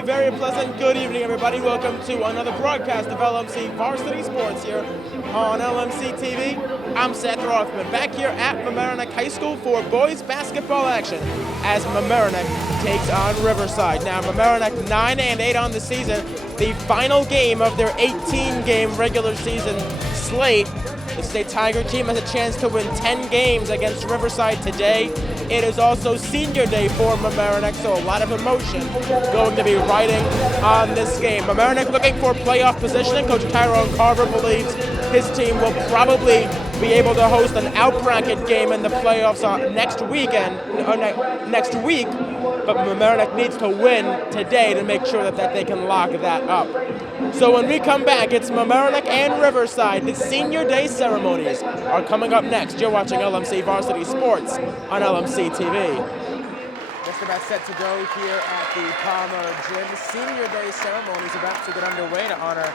A very pleasant good evening, everybody. Welcome to another broadcast of LMC Varsity Sports here on LMC-TV. I'm Seth Rothman, back here at Mamaroneck High School for boys basketball action as Mamaroneck takes on Riverside. Now, Mamaroneck 9-8 on the season, the final game of their 18-game regular season slate. The State Tiger team has a chance to win 10 games against Riverside today. It is also senior day for Mamaroneck, so a lot of emotion going to be riding on this game. Mamaroneck looking for playoff positioning. Coach Tyrone Carver believes his team will probably be able to host an out-bracket game in the playoffs next week, but Mamaroneck needs to win today to make sure that they can lock that up. So when we come back, it's Mamaroneck and Riverside. The senior day ceremonies are coming up next. You're watching LMC Varsity Sports on LMC-TV. Just about set to go here at the Palmer Gym. Senior day ceremonies about to get underway to honor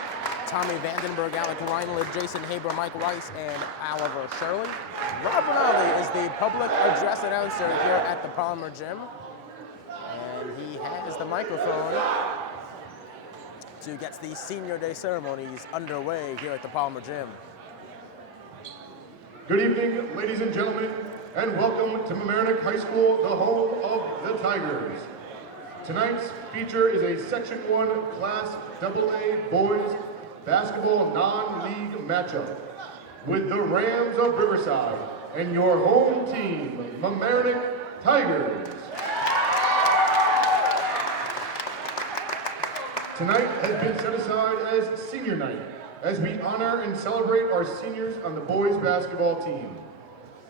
Tommy Vandenberg, Alec, Reinlib, Jason Haber, Mike Weiss, and Oliver Shirley. Rothman is the public address announcer here at the Palmer Gym. And he has the microphone to get the senior day ceremonies underway here at the Palmer Gym. Good evening, ladies and gentlemen, and welcome to Mamaroneck High School, the home of the Tigers. Tonight's feature is a Section 1 Class AA boys basketball non-league matchup with the Rams of Riverside and your home team, Mamaroneck Tigers. Tonight has been set aside as senior night, as we honor and celebrate our seniors on the boys basketball team.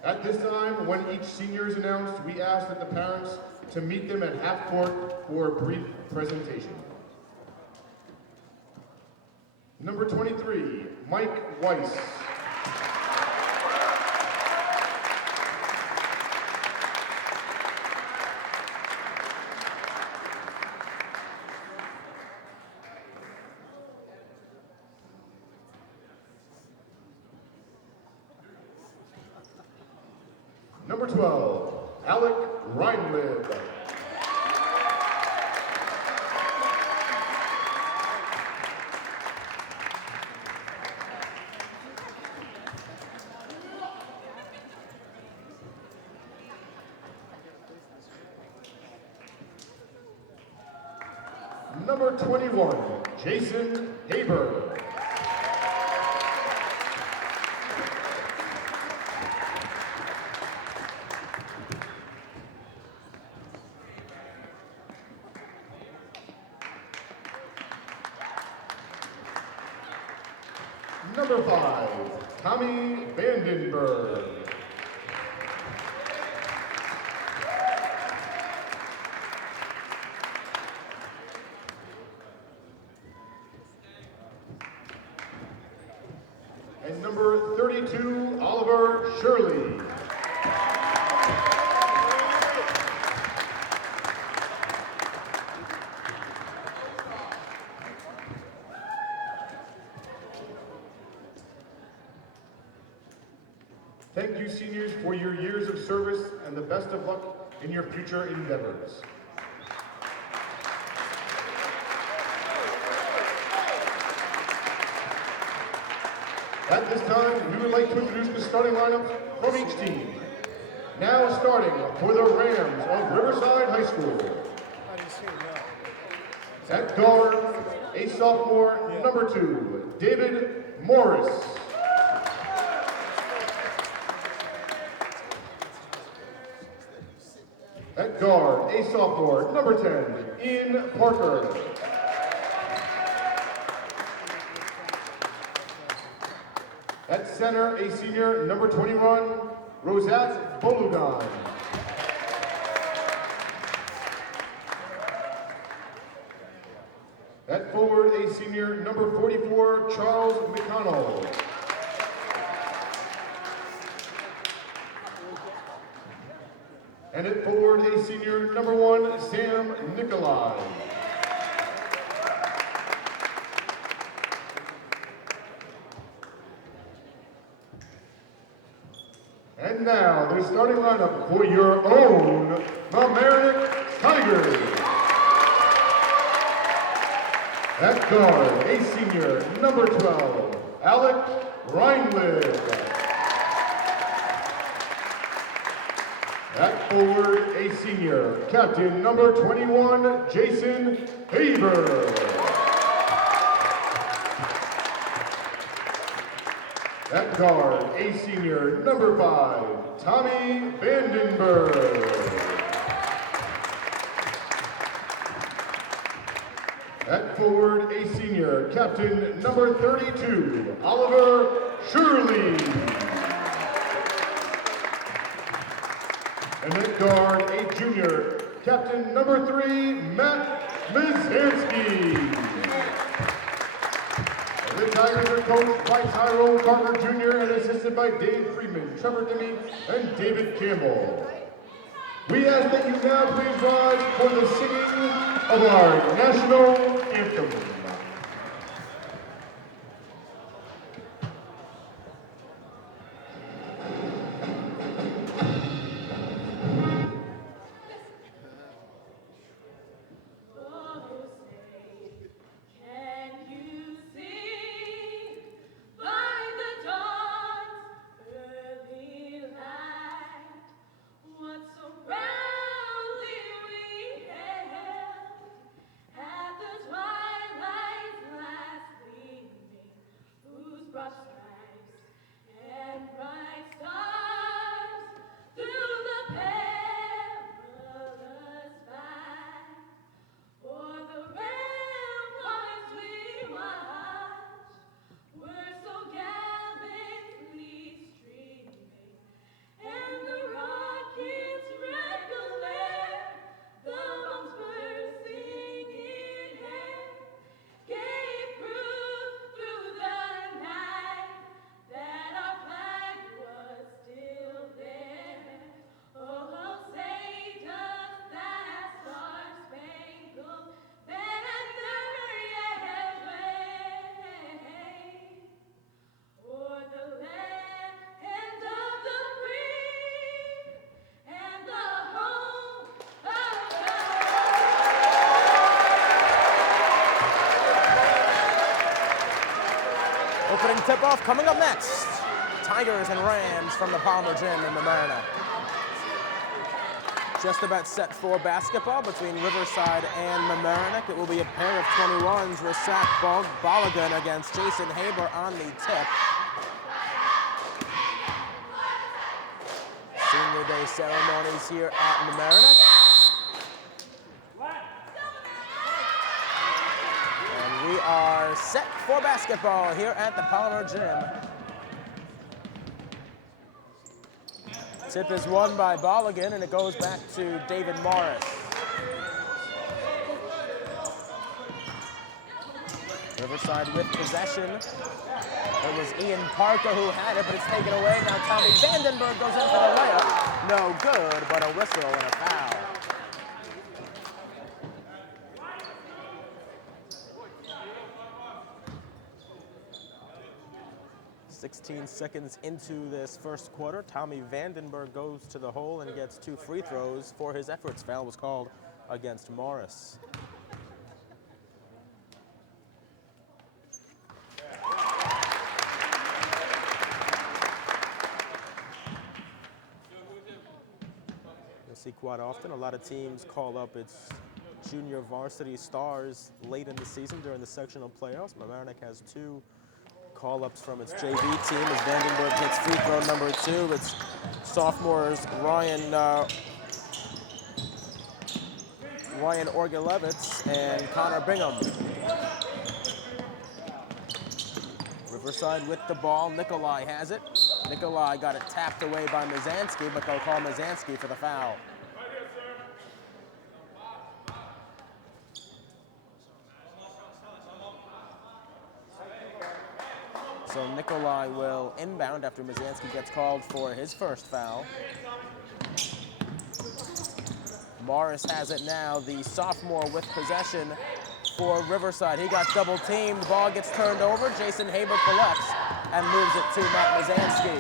At this time, when each senior is announced, we ask that the parents to meet them at half court for a brief presentation. Number 23, Mike Weiss. Number 12, Alec Reinlib. Number 21, Jason Haber. Number 5, Tommy Vandenberg. And number 32, Oliver Shirley. Thank you, seniors, for your years of service and the best of luck in your future endeavors. At this time, we would like to introduce the starting lineup from each team. Now starting for the Rams of Riverside High School. At guard, a sophomore, number 2, David Morris. At guard, a sophomore, number 10, Ian Parker. At center, a senior, number 21, Rosette Boludan. At forward, a senior, number 44, Charles McConnell. And at forward, a senior, number 1, Sam Nikolai. And now, the starting lineup for your own Mamaroneck Tigers. At guard, a senior, number 12, Alec Reinlib. At forward, a senior, captain number 21, Jason Haber. At guard, a senior, number 5, Tommy Vandenberg. At forward, a senior, captain number 32, Oliver Shirley. And at guard, a junior, captain number 3, Matt Mizanski. And the Tigers are coached by Tyrone, Carver Jr. and assisted by Dave Freeman, Trevor Dimmy, and David Campbell. We ask that you now please rise for the singing of our national anthem. Opening tip-off coming up next. Tigers and Rams from the Palmer Gym in Mamaroneck. Just about set for basketball between Riverside and Mamaroneck. It will be a pair of 21s, Rasak Balogun against Jason Haber on the tip. Senior Day ceremonies here at Mamaroneck. We are set for basketball here at the Palmer Gym. Tip is won by Balogun, and it goes back to David Morris. Riverside with possession. It was Ian Parker who had it, but it's taken away. Now Tommy Vandenberg goes in for the layup. No good, but a whistle and a foul. 16 seconds into this first quarter, Tommy Vandenberg goes to the hole and gets 2 free throws for his efforts. Foul was called against Morris. You'll see quite often a lot of teams call up its junior varsity stars late in the season during the sectional playoffs. Mamaroneck has 2 call-ups from its JV team as Vandenberg hits free throw number 2. It's sophomores Ryan Orgulevitz and Connor Bingham. Riverside with the ball. Nikolai has it. Nikolai got it tapped away by Mizanski, but they'll call Mizanski for the foul. So Nikolai will inbound after Mizanski gets called for his first foul. Morris has it now, the sophomore with possession for Riverside. He got double teamed, the ball gets turned over. Jason Haber collects and moves it to Matt Mizanski.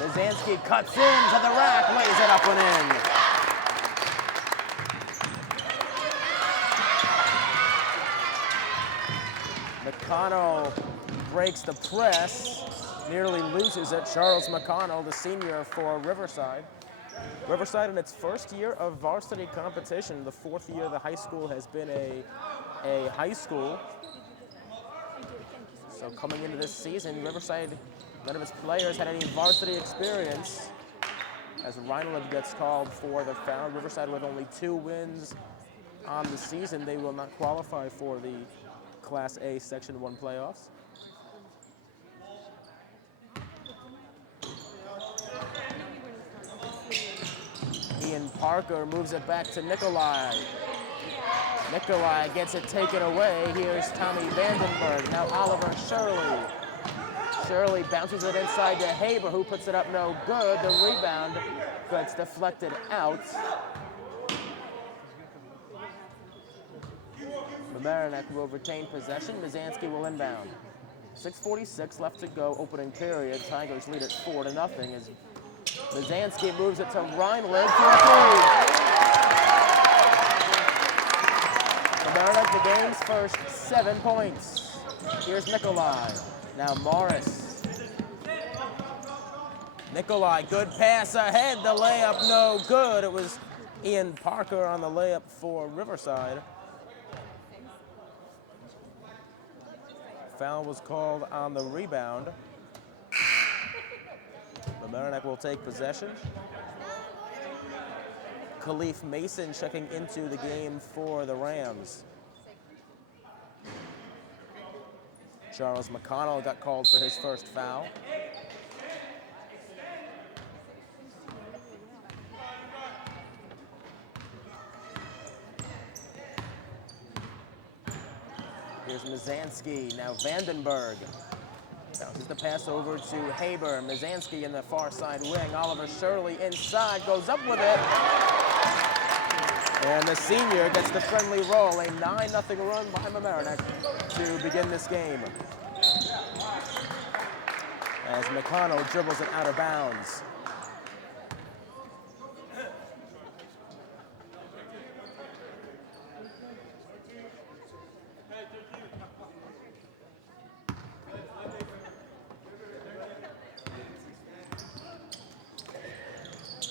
Mizanski cuts into the rack, lays it up and in. breaks the press, nearly loses it. Charles McConnell, the senior for Riverside. Riverside in its first year of varsity competition, the 4th year the high school has been a high school. So coming into this season, Riverside, none of its players had any varsity experience. As Reinlib gets called for the foul, Riverside with only 2 wins on the season, they will not qualify for the Class A Section 1 playoffs. Ian Parker moves it back to Nikolai. Nikolai gets it taken away. Here's Tommy Vandenberg. Now Oliver Shirley. Shirley bounces it inside to Haber, who puts it up no good. The rebound gets deflected out. Mamaroneck will retain possession. Mizanski will inbound. 6:46 left to go, opening period. Tigers lead at 4-0 as Mizanski moves it to Reinlib for a 3. Mamaroneck the game's first 7 points. Here's Nikolai. Now Morris. Nikolai, good pass ahead. The layup no good. It was Ian Parker on the layup for Riverside. Foul was called on the rebound. Mamaroneck will take possession. Khalif Mason checking into the game for the Rams. Charles McConnell got called for his first foul. Here's Mizanski, now Vandenberg. Bounces the pass over to Haber. Mizanski in the far side wing. Oliver Shirley inside, goes up with it. And the senior gets the friendly roll, a 9-0 run by Mamaroneck to begin this game. As McConnell dribbles it out of bounds.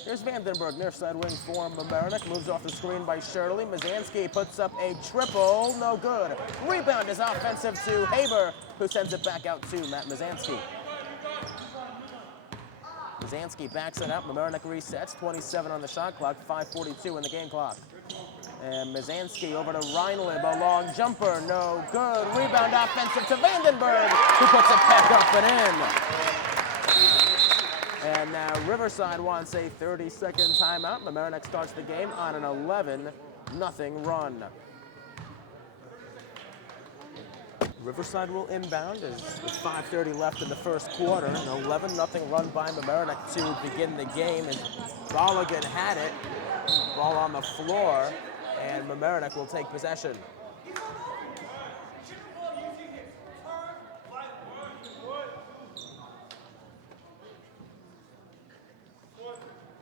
Here's Vandenberg, near side wing for Mamaroneck. Moves off the screen by Shirley. Mizanski puts up a triple, no good. Rebound is offensive to Haber, who sends it back out to Matt Mizanski. Mizanski backs it up. Mamaroneck resets, 27 on the shot clock, 5:42 in the game clock. And Mizanski over to Reinlib, a long jumper, no good. Rebound offensive to Vandenberg, who puts it back up and in. And now Riverside wants a 30-second timeout. Mamaroneck starts the game on an 11-0 run. Riverside will inbound as with 5:30 left in the first quarter. An 11-0 run by Mamaroneck to begin the game. And Bolligan had it. Ball on the floor, and Mamaroneck will take possession.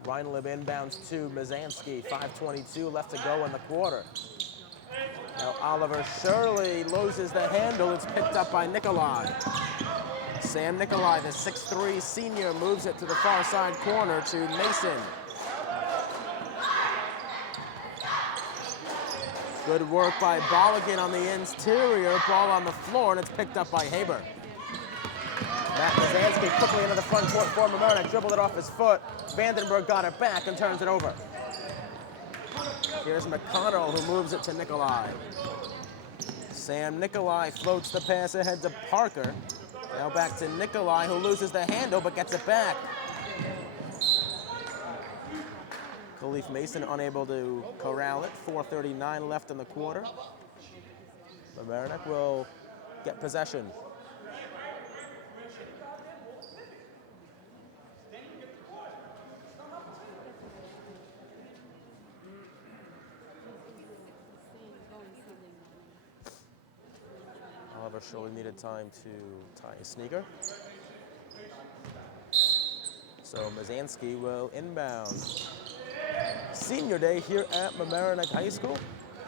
Reinlib inbounds to Mizanski. 5:22 left to go in the quarter. Now Oliver Shirley loses the handle. It's picked up by Nikolai. Sam Nikolai, the 6'3" senior, moves it to the far side corner to Mason. Good work by Bolligan on the interior. Ball on the floor, and it's picked up by Haber. Matt Mizanski quickly into the front court for Mamaroneck, dribbled it off his foot. Vandenberg got it back and turns it over. Here's McConnell, who moves it to Nikolai. Sam Nikolai floats the pass ahead to Parker. Now back to Nikolai, who loses the handle but gets it back. Khalif Mason unable to corral it. 4:39 left in the quarter. Mamaroneck will get possession. Oliver Shirley needed time to tie his sneaker. So Mizanski will inbound. Senior day here at Mamaroneck High School.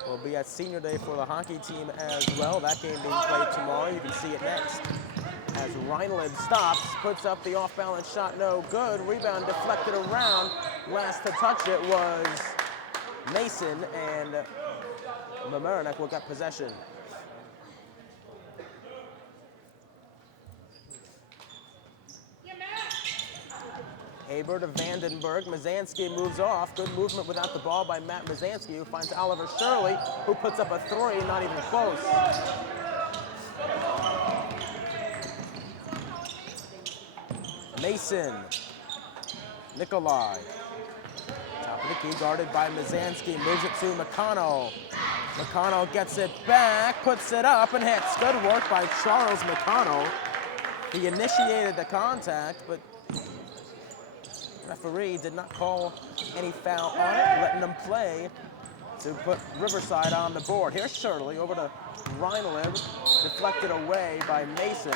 We'll be at senior day for the hockey team as well. That game being played tomorrow. You can see it next. as Reinlib stops, puts up the off-balance shot, no good. Rebound deflected around. Last to touch it was Mason, and Mamaroneck will get possession. Haber to Vandenberg. Mazanski moves off. Good movement without the ball by Matt Mazanski, who finds Oliver Shirley, who puts up a three, not even close. Mason. Nikolai. Top of the key, guarded by Mazanski. Moves it to McConnell. McConnell gets it back, puts it up, and hits. Good work by Charles McConnell. He initiated the contact, but referee did not call any foul on it, letting them play to put Riverside on the board. Here's Shirley over to Reinlib, deflected away by Mason.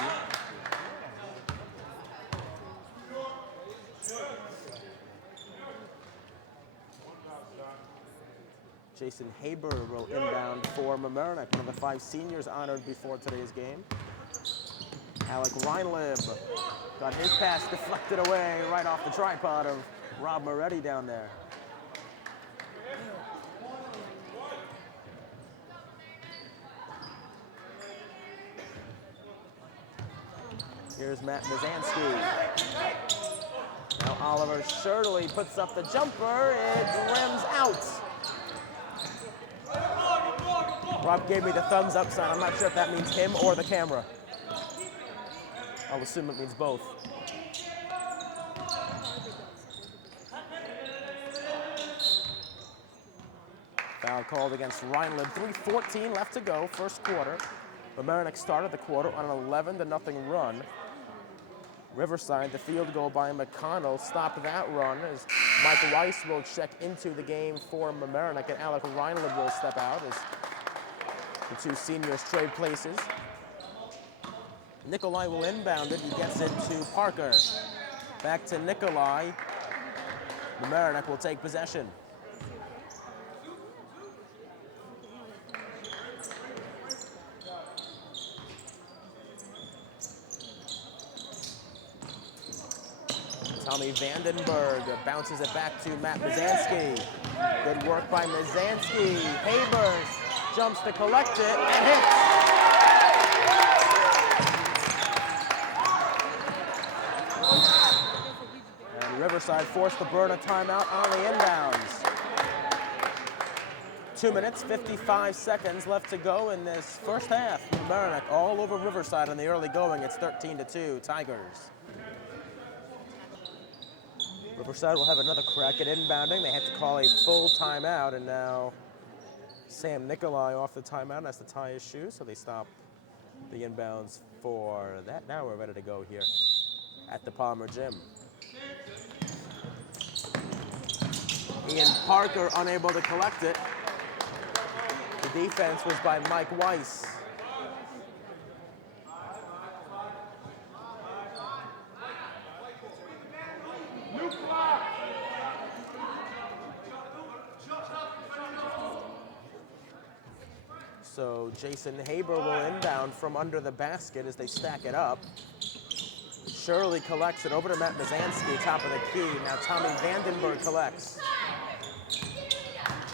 Jason Haber will inbound for Mamaroneck, one of the 5 seniors honored before today's game. Alec Reinlib got his pass deflected away right off the tripod of Rob Moretti down there. Here's Matt Mazanski. Now Oliver Shirley puts up the jumper. It rims out. Rob gave me the thumbs up sign. I'm not sure if that means him or the camera. I'll assume it means both. Foul called against Reinlib. 3:14 left to go, first quarter. Mamaroneck started the quarter on an 11-0 run. Riverside, the field goal by McConnell, stopped that run as Mike Weiss will check into the game for Mamaroneck, and Alec Reinlib will step out as the 2 seniors trade places. Nikolai will inbound it. He gets it to Parker. Back to Nikolai. Mamaroneck will take possession. Tommy Vandenberg bounces it back to Matt Mazanski. Good work by Mazanski. Haber jumps to collect it and hits. And Riverside forced to burn a timeout on the inbounds. 2 minutes, 55 seconds left to go in this first half. Mamaroneck all over Riverside in the early going. It's 13-2, Tigers. Riverside will have another crack at inbounding. They had to call a full timeout, and now Sam Nikolai off the timeout has to tie his shoes, so they stop the inbounds for that. Now we're ready to go here at the Palmer Gym. Ian Parker unable to collect it. The defense was by Mike Weiss. So Jason Haber will inbound from under the basket as they stack it up. Shirley collects it over to Matt Mazanski, top of the key. Now Tommy Vandenberg collects.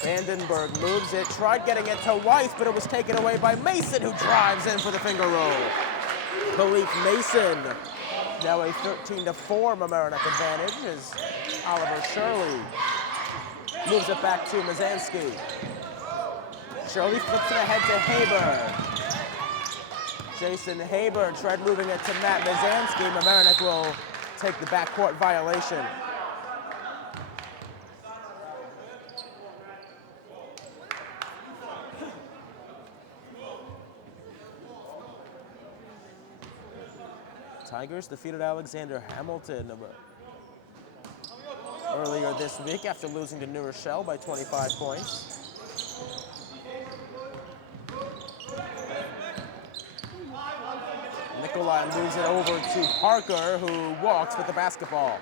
Vandenberg moves it, tried getting it to Weiss, but it was taken away by Mason, who drives in for the finger roll. Khalif Mason, now a 13-4 Mamaroneck advantage as Oliver Shirley moves it back to Mazanski. Shirley flips it ahead to Haber. Jason Haber tried moving it to Matt Mazanski. Mamaroneck will take the backcourt violation. Tigers defeated Alexander Hamilton earlier this week after losing to New Rochelle by 25 points. Nikolai moves it over to Parker, who walks with the basketball.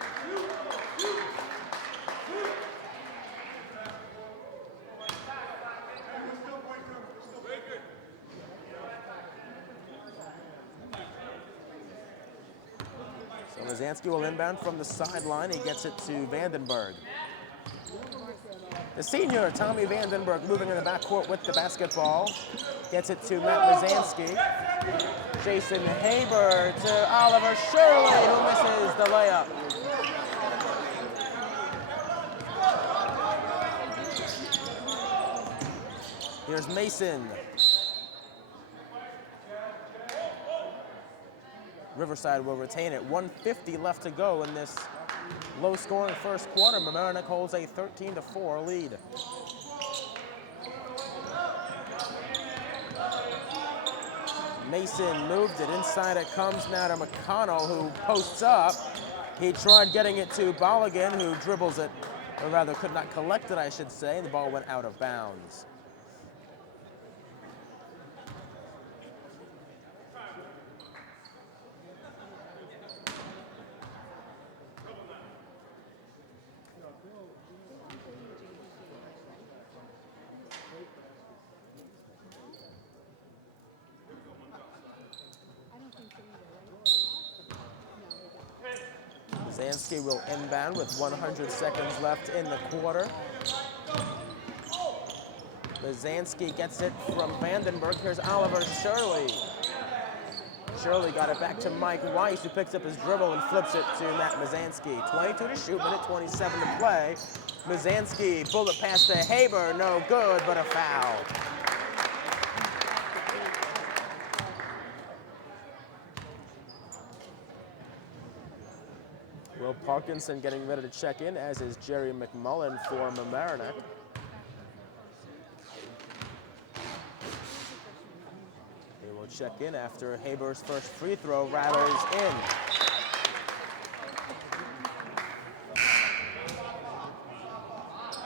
Mizanski will inbound from the sideline. He gets it to Vandenberg. The senior, Tommy Vandenberg, moving in the backcourt with the basketball. Gets it to Matt Mizanski. Jason Haber to Oliver Shirley, who misses the layup. Here's Mason. Riverside will retain it. 1:50 left to go in this low-scoring first quarter. Mamaroneck holds a 13-4 lead. Mason moved it. Inside it comes now to McConnell, who posts up. He tried getting it to Bolligan, who dribbles it, or rather could not collect it, I should say, and the ball went out of bounds. Mizanski will inbound with 100 seconds left in the quarter. Mizanski gets it from Vandenberg. Here's Oliver Shirley. Shirley got it back to Mike Weiss, who picks up his dribble and flips it to Matt Mizanski. 22 to shoot, minute 27 to play. Mizanski, bullet pass to Haber, no good, but a foul. Will Parkinson getting ready to check in, as is Jerry McMullen for Mamaroneck. He will check in after Haber's first free throw rattles in.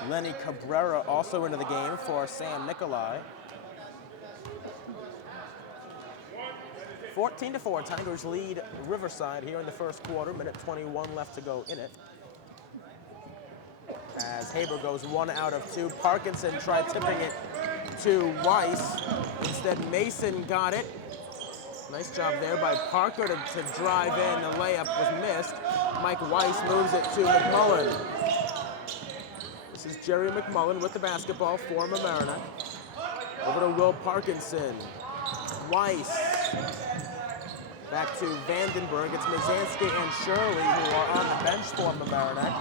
Lenny Cabrera also into the game for Sam Nicolai. 14-4, Tigers lead Riverside here in the first quarter. Minute 21 left to go in it. As Haber goes 1 out of 2. Parkinson tried tipping it to Weiss. Instead, Mason got it. Nice job there by Parker to drive in. The layup was missed. Mike Weiss moves it to McMullen. This is Jerry McMullen with the basketball for Mamaroneck. Over to Will Parkinson. Weiss. Back to Vandenberg. It's Mizanski and Shirley who are on the bench for Mamaroneck.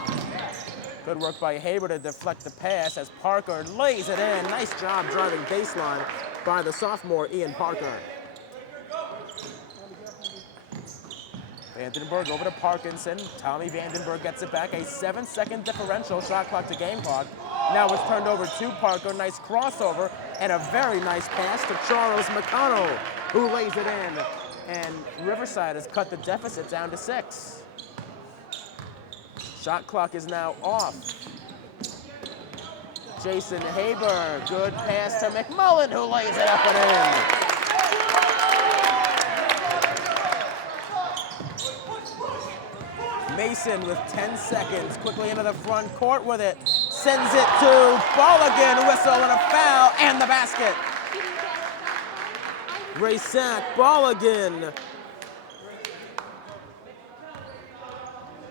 Good work by Haber to deflect the pass as Parker lays it in. Nice job driving baseline by the sophomore Ian Parker. Vandenberg over to Parkinson. Tommy Vandenberg gets it back. A 7-second differential, shot clock to game clock. Now it's turned over to Parker. Nice crossover and a very nice pass to Charles McConnell, who lays it in. And Riverside has cut the deficit down to 6. Shot clock is now off. Jason Haber, good pass to McMullen, who lays it up and in. Mason with 10 seconds, quickly into the front court with it. Sends it to Bolligan, whistle and a foul, and the basket. Raysack, Bolligan.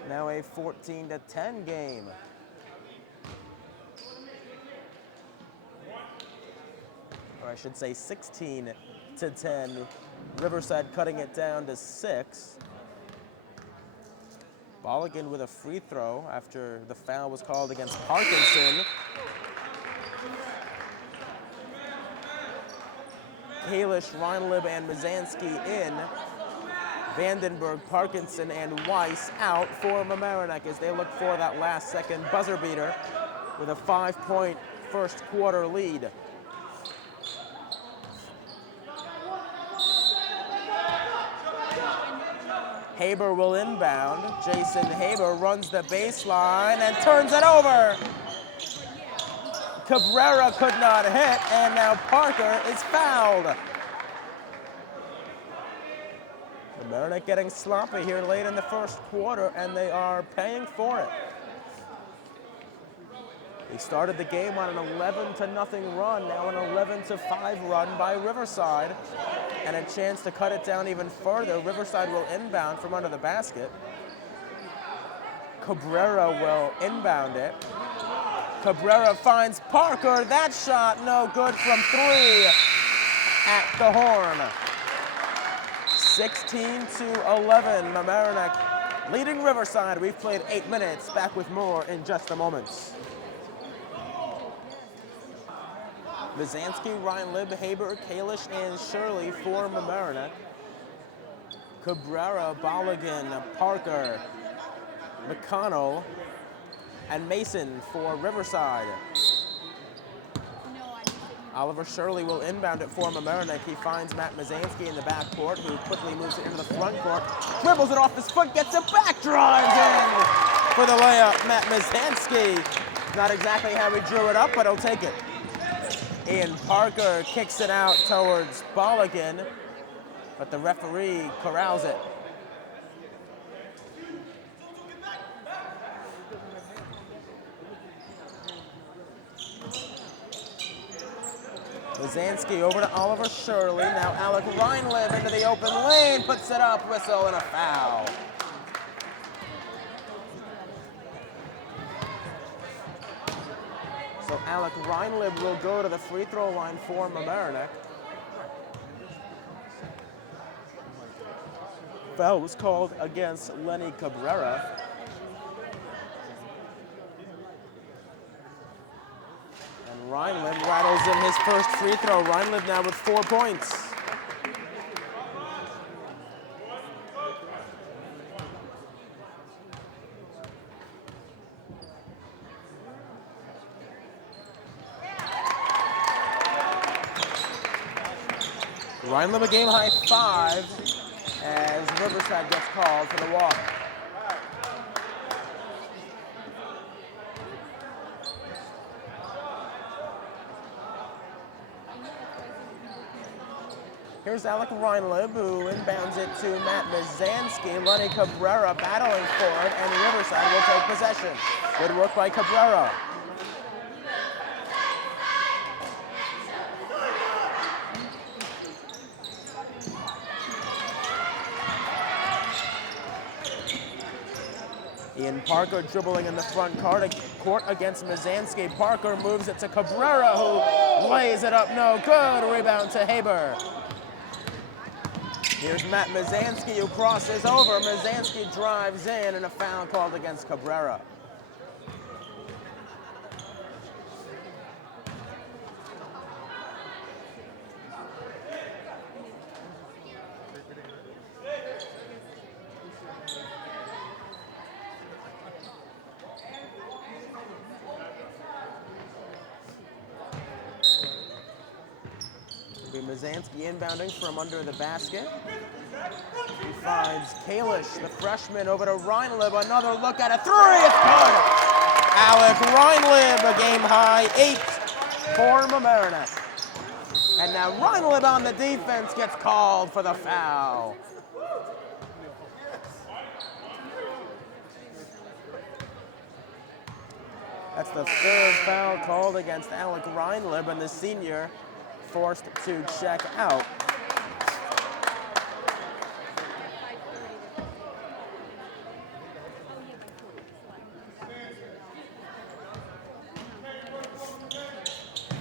Now a 14-10 game. Or I should say 16-10. Riverside cutting it down to 6. Bolligan with a free throw after the foul was called against Parkinson. Kalish, Reinlib, and Mizanski in. Vandenberg, Parkinson, and Weiss out for Mamaroneck as they look for that last-second buzzer beater with a 5-point first quarter lead. Haber will inbound. Jason Haber runs the baseline and turns it over. Cabrera could not hit, and now Parker is fouled. Mamaroneck getting sloppy here late in the first quarter, and they are paying for it. They started the game on an 11-0 run, now an 11-5 run by Riverside, and a chance to cut it down even further. Riverside will inbound from under the basket. Cabrera will inbound it. Cabrera finds Parker. That shot no good from 3 at the horn. 16-11, Mamaroneck leading Riverside. We've played 8 minutes. Back with more in just a moment. Mizanski, Reinlib, Haber, Kalish, and Shirley for Mamaroneck. Cabrera, Balogun, Parker, McConnell, and Mason for Riverside. Oliver Shirley will inbound it for Mamaroneck. He finds Matt Mizanski in the backcourt, who quickly moves it into the front court, dribbles it off his foot, gets it back, drives in for the layup. Matt Mizanski, not exactly how he drew it up, but he'll take it. Ian Parker kicks it out towards Balogun, but the referee corrals it. Mizanski over to Oliver Shirley. Now Alec Reinlib into the open lane, puts it up, whistle, and a foul. So Alec Reinlib will go to the free throw line for Mamaroneck. Foul was called against Lenny Cabrera. And Reinlib rattles in his first free throw. Reinlib now with 4 points. Reinlib a game high 5 as Riverside gets called for the walk. Here's Alec Reinlib, who inbounds it to Matt Mizanski. Lenny Cabrera battling for it, and Riverside will take possession. Good work by Cabrera. Ian Parker dribbling in the front court against Mizanski. Parker moves it to Cabrera, who lays it up, no good. Rebound to Haber. Here's Matt Mizanski, who crosses over. Mizanski drives in, and a foul called against Cabrera. Mizanski inbounding from under the basket. He finds Kalish, the freshman, over to Reinlib. Another look at a 3. It's good. Alec Reinlib, a game high 8 for Mamaroneck. And now Reinlib on the defense gets called for the foul. That's the 3rd foul called against Alec Reinlib, and the senior forced to check out.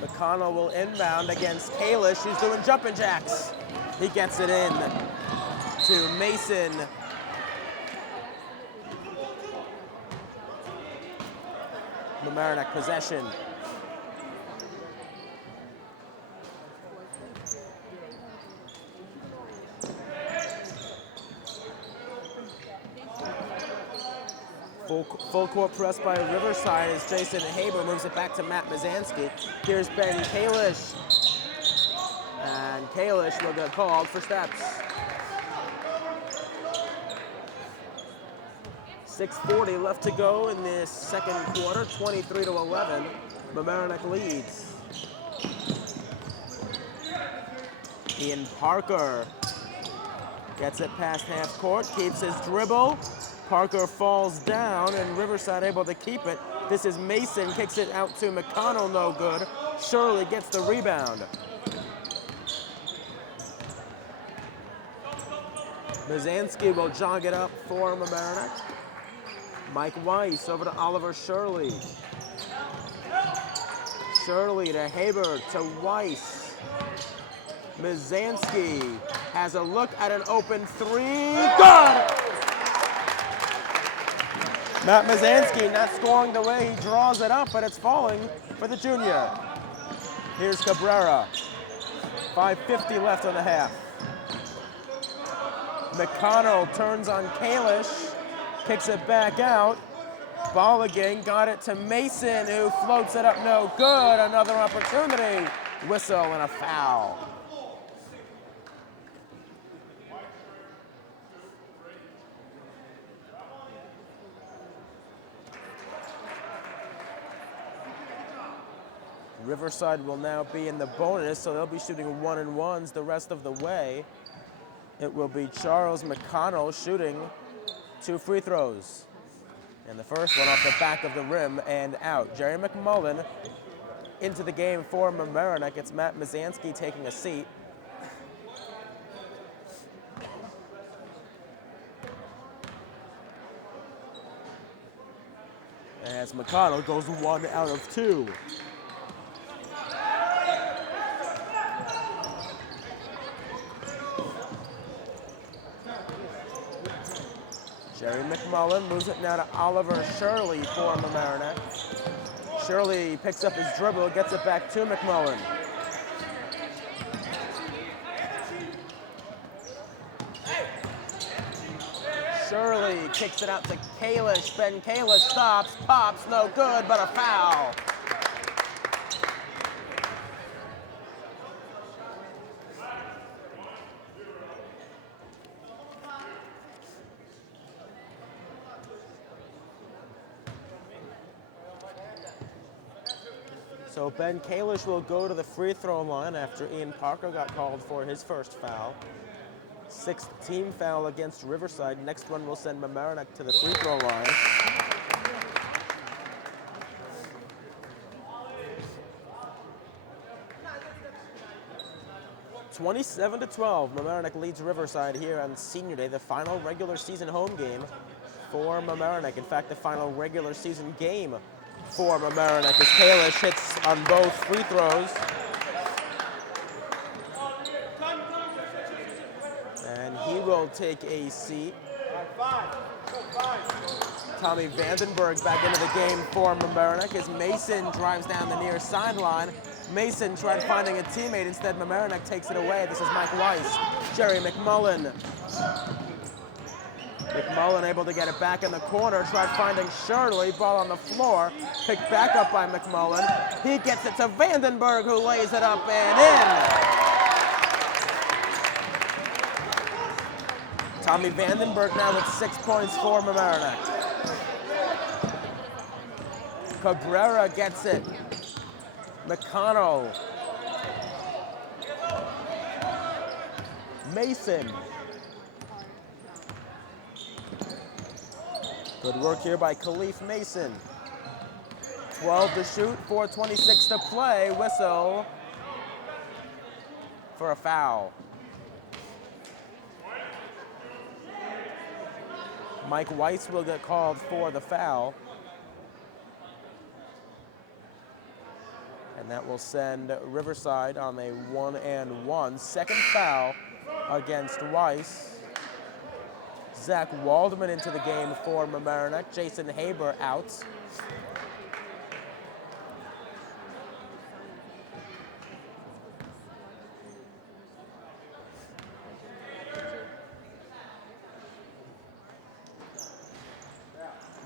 McConnell will inbound against Kalish, who's doing jumping jacks. He gets it in to Mason. Mamaroneck possession. Full court press by Riverside as Jason Haber moves it back to Matt Mizanski. Here's Ben Kalish. And Kalish will get called for steps. 6:40 left to go in this second quarter, 23-11. Mamaroneck leads. Ian Parker gets it past half court, keeps his dribble. Parker falls down, and Riverside able to keep it. This is Mason, kicks it out to McConnell, no good. Shirley gets the rebound. Mizanski will jog it up for Mamaroneck. Mike Weiss over to Oliver Shirley. Shirley to Haber to Weiss. Mizanski has a look at an open three. Got it! Matt Mizanski not scoring the way he draws it up, but it's falling for the junior. Here's Cabrera. 5:50 left on the half. McConnell turns on Kalish, kicks it back out. Ball again, got it to Mason, who floats it up, no good. Another opportunity. Whistle and a foul. Riverside will now be in the bonus, so they'll be shooting 1-and-1s the rest of the way. It will be Charles McConnell shooting 2 free throws. And the first one off the back of the rim and out. Jerry McMullen into the game for Mamaroneck. It's Matt Mizanski taking a seat. As McConnell goes 1 out of 2. Jerry McMullen moves it now to Oliver Shirley for Mamaroneck. Shirley picks up his dribble, gets it back to McMullen. Shirley kicks it out to Kalish. Ben Kalish stops, pops, no good, but a foul. So Ben Kalish will go to the free throw line after Ian Parker got called for his first foul. 6th team foul against Riverside. Next one will send Mamaroneck to the free throw line. (27-12). Mamaroneck leads Riverside here on Senior Day, the final regular season home game for Mamaroneck. In fact, the final regular season game for Mamaroneck as Kalish hits on both free throws. And he will take a seat. Tommy Vandenberg back into the game for Mamaroneck as Mason drives down the near sideline. Mason tried finding a teammate. Instead, Mamaroneck takes it away. This is Mike Weiss. Jerry McMullen. McMullen able to get it back in the corner, tried finding Shirley, ball on the floor, picked back up by McMullen. He gets it to Vandenberg, who lays it up and in. Tommy Vandenberg now with 6 points for Mamaroneck. Cabrera gets it. McConnell. Mason. Good work here by Khalif Mason. 12 to shoot, 4:26 to play. Whistle for a foul. Mike Weiss will get called for the foul. And that will send Riverside on a 1-and-1. Second foul against Weiss. Zach Waldman into the game for Mamaroneck. Jason Haber out.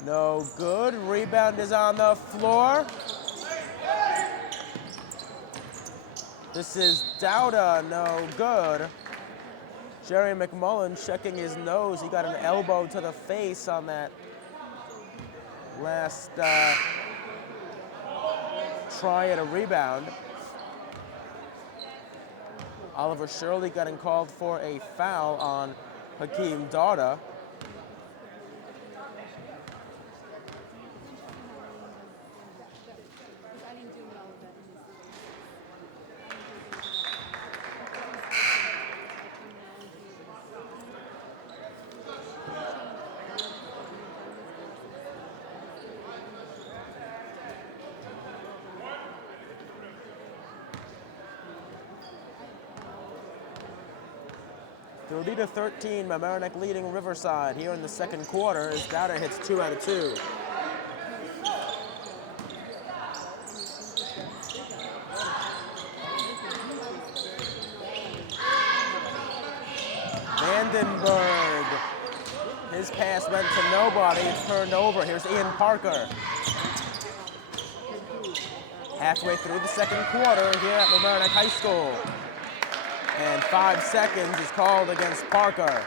No good. Rebound is on the floor. This is Dowda, no good. Jerry McMullen checking his nose. He got an elbow to the face on that last try at a rebound. Oliver Shirley getting called for a foul on Hakeem Dowda. 30-13, Mamaroneck leading Riverside here in the second quarter as Dowder hits 2 out of 2. Vandenberg. His pass went to nobody. It's turned over. Here's Ian Parker. Halfway through the second quarter here at Mamaroneck High School. And 5 seconds is called against Parker.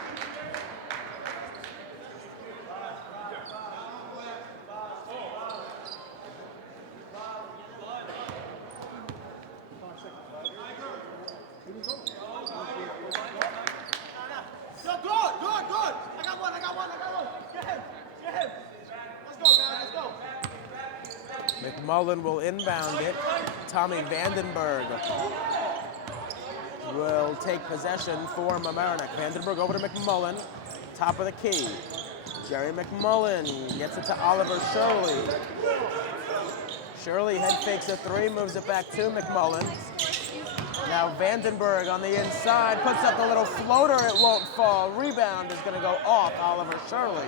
McMullen will inbound it. Tommy Vandenberg will take possession for Mamaroneck. Vandenberg over to McMullen, top of the key. Jerry McMullen gets it to Oliver Shirley. Shirley head fakes a 3, moves it back to McMullen. Now Vandenberg on the inside, puts up the little floater, it won't fall. Rebound is gonna go off Oliver Shirley.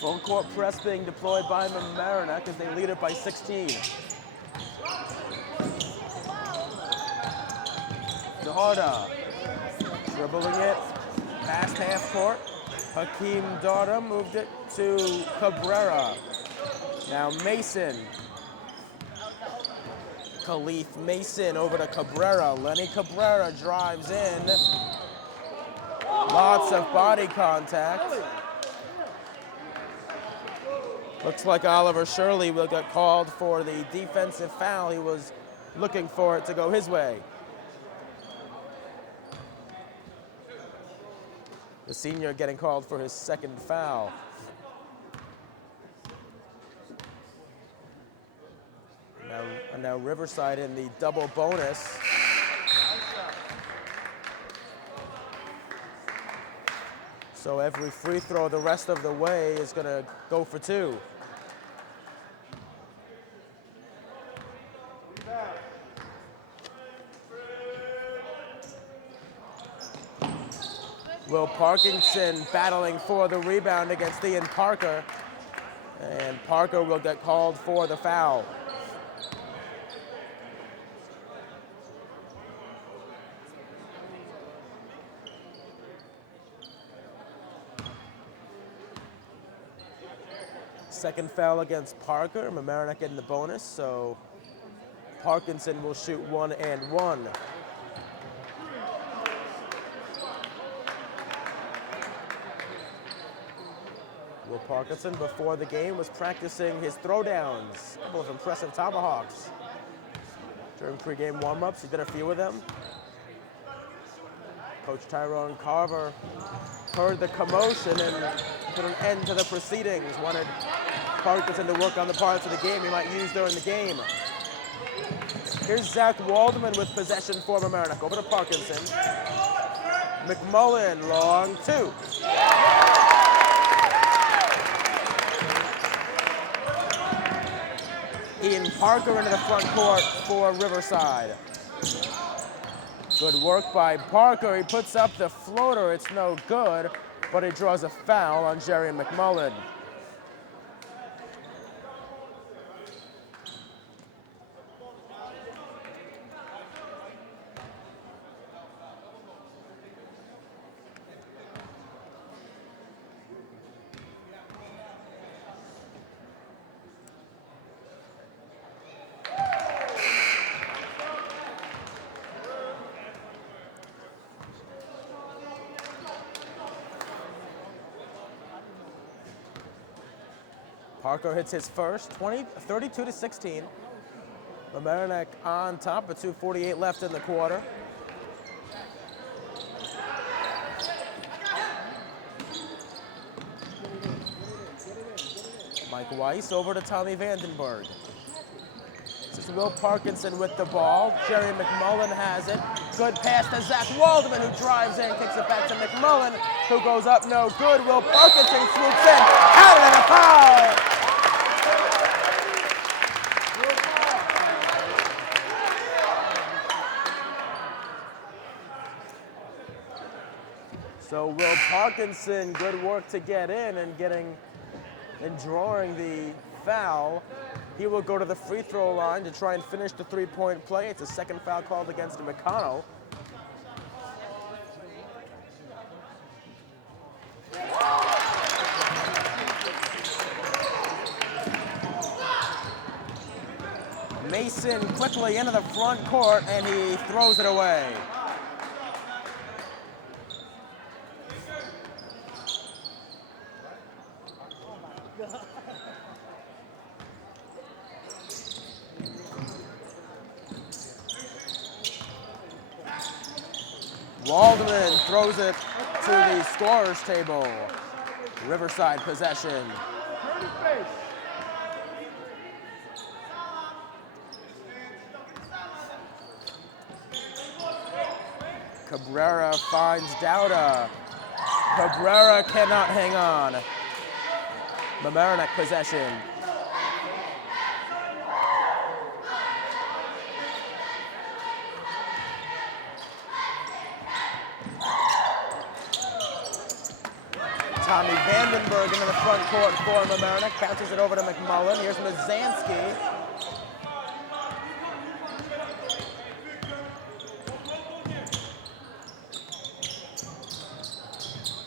Full court press being deployed by Mamaroneck as they lead it by 16. Dauda dribbling it past half court. Hakeem Dauda moved it to Cabrera. Now Mason. Khalif Mason over to Cabrera. Lenny Cabrera drives in. Lots of body contact. Looks like Oliver Shirley will get called for the defensive foul. He was looking for it to go his way. The senior getting called for his second foul. Now Riverside in the double bonus. So every free throw the rest of the way is going to go for 2. Will Parkinson battling for the rebound against Ian Parker. And Parker will get called for the foul. Second foul against Parker. Mamaroneck getting the bonus, so Parkinson will shoot 1 and 1. Will Parkinson, before the game, was practicing his throwdowns. A couple of impressive tomahawks. During pregame warm-ups, he did a few of them. Coach Tyrone Carver heard the commotion and put an end to the proceedings. Wanted Parkinson to work on the parts of the game he might use during the game. Here's Zach Waldman with possession for Mamaroneck. Over to Parkinson. McMullen, long 2. Ian Parker into the front court for Riverside. Good work by Parker. He puts up the floater. It's no good, but he draws a foul on Jerry McMullen. Parker hits his first, 32-16. Mamaroneck on top with 2:48 left in the quarter. Mike Weiss over to Tommy Vandenberg. This is Will Parkinson with the ball. Jerry McMullen has it. Good pass to Zach Waldman, who drives in, kicks it back to McMullen, who goes up, no good. Will Parkinson swoops in, out of the foul! Parkinson, good work to get in and drawing the foul. He will go to the free throw line to try and finish the three-point play. It's a second foul called against McConnell. Mason quickly into the front court, and he throws it away. Waldman throws it to the scorer's table. Riverside possession. Cabrera finds Dowda. Cabrera cannot hang on. Mamaroneck possession. Tommy Vandenberg into the front court for Mamaroneck. Bounces it over to McMullen. Here's Mazansky.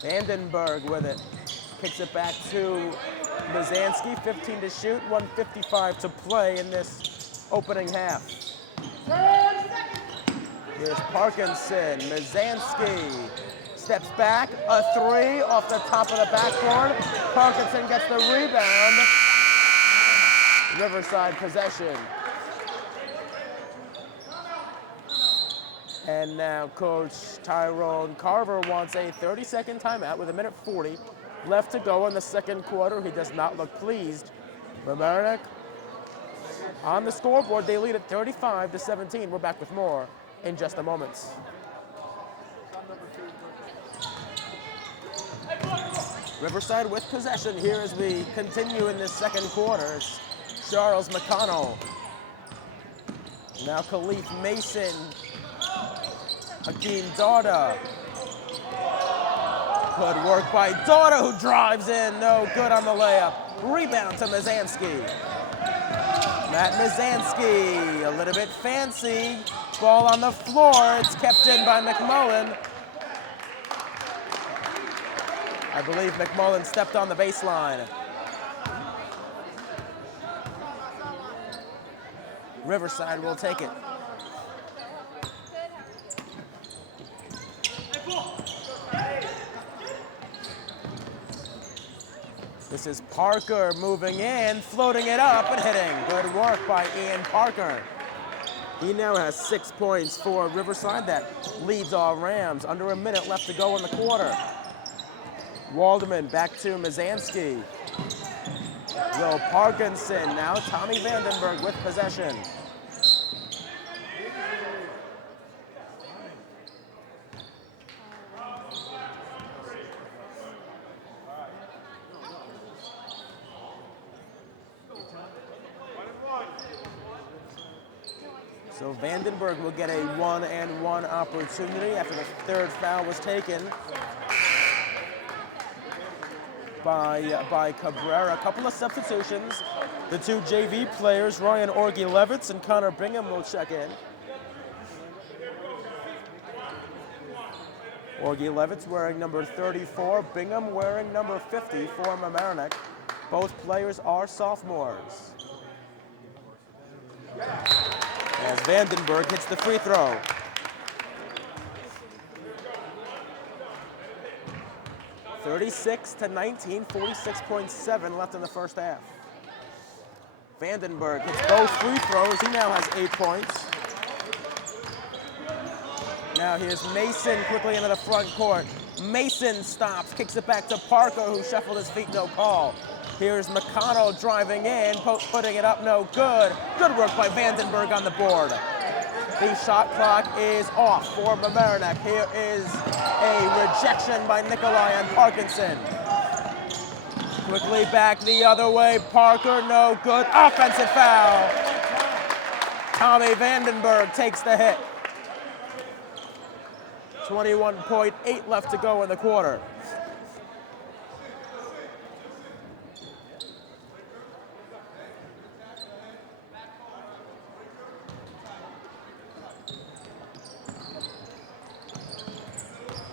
Vandenberg with it. Kicks it back to Mazansky. 15 to shoot, 1:55 to play in this opening half. Here's Parkinson. Mazansky steps back. A three off the top of the backboard. Parkinson gets the rebound. Riverside possession. And now Coach Tyrone Carver wants a 30-second timeout with 1:40 left to go in the second quarter. He does not look pleased. Mamaroneck on the scoreboard. They lead at 35-17. We're back with more in just a moment. Riverside with possession here as we continue in this second quarter. It's Charles McConnell. Now Khalif Mason. Hakeem Dauda. Good work by Dauda, who drives in. No good on the layup. Rebound to Mazansky. Matt Mazansky, a little bit fancy. Ball on the floor. It's kept in by McMullen. I believe McMullen stepped on the baseline. Riverside will take it. This is Parker moving in, floating it up and hitting. Good work by Ian Parker. He now has 6 points for Riverside. That leads all Rams. Under a minute left to go in the quarter. Waldman back to Mazansky. Will Parkinson, now Tommy Vandenberg with possession. So Vandenberg will get a 1-and-1 opportunity after the third foul was taken by Cabrera. A couple of substitutions. The two JV players, Ryan Orgy-Levitz and Connor Bingham, will check in. Orgy-Levitz wearing number 34, Bingham wearing number 50 for Mamaroneck. Both players are sophomores. As Vandenberg hits the free throw. (36-19), 46.7 left in the first half. Vandenberg hits both free throws. He now has 8 points. Now here's Mason quickly into the front court. Mason stops, kicks it back to Parker, who shuffled his feet, no call. Here's McConnell driving in, putting it up, no good. Good work by Vandenberg on the board. The shot clock is off for Mamaroneck. Here is a rejection by Nikolai and Parkinson. Quickly back the other way. Parker, no good. Offensive foul. Tommy Vandenberg takes the hit. 21.8 left to go in the quarter.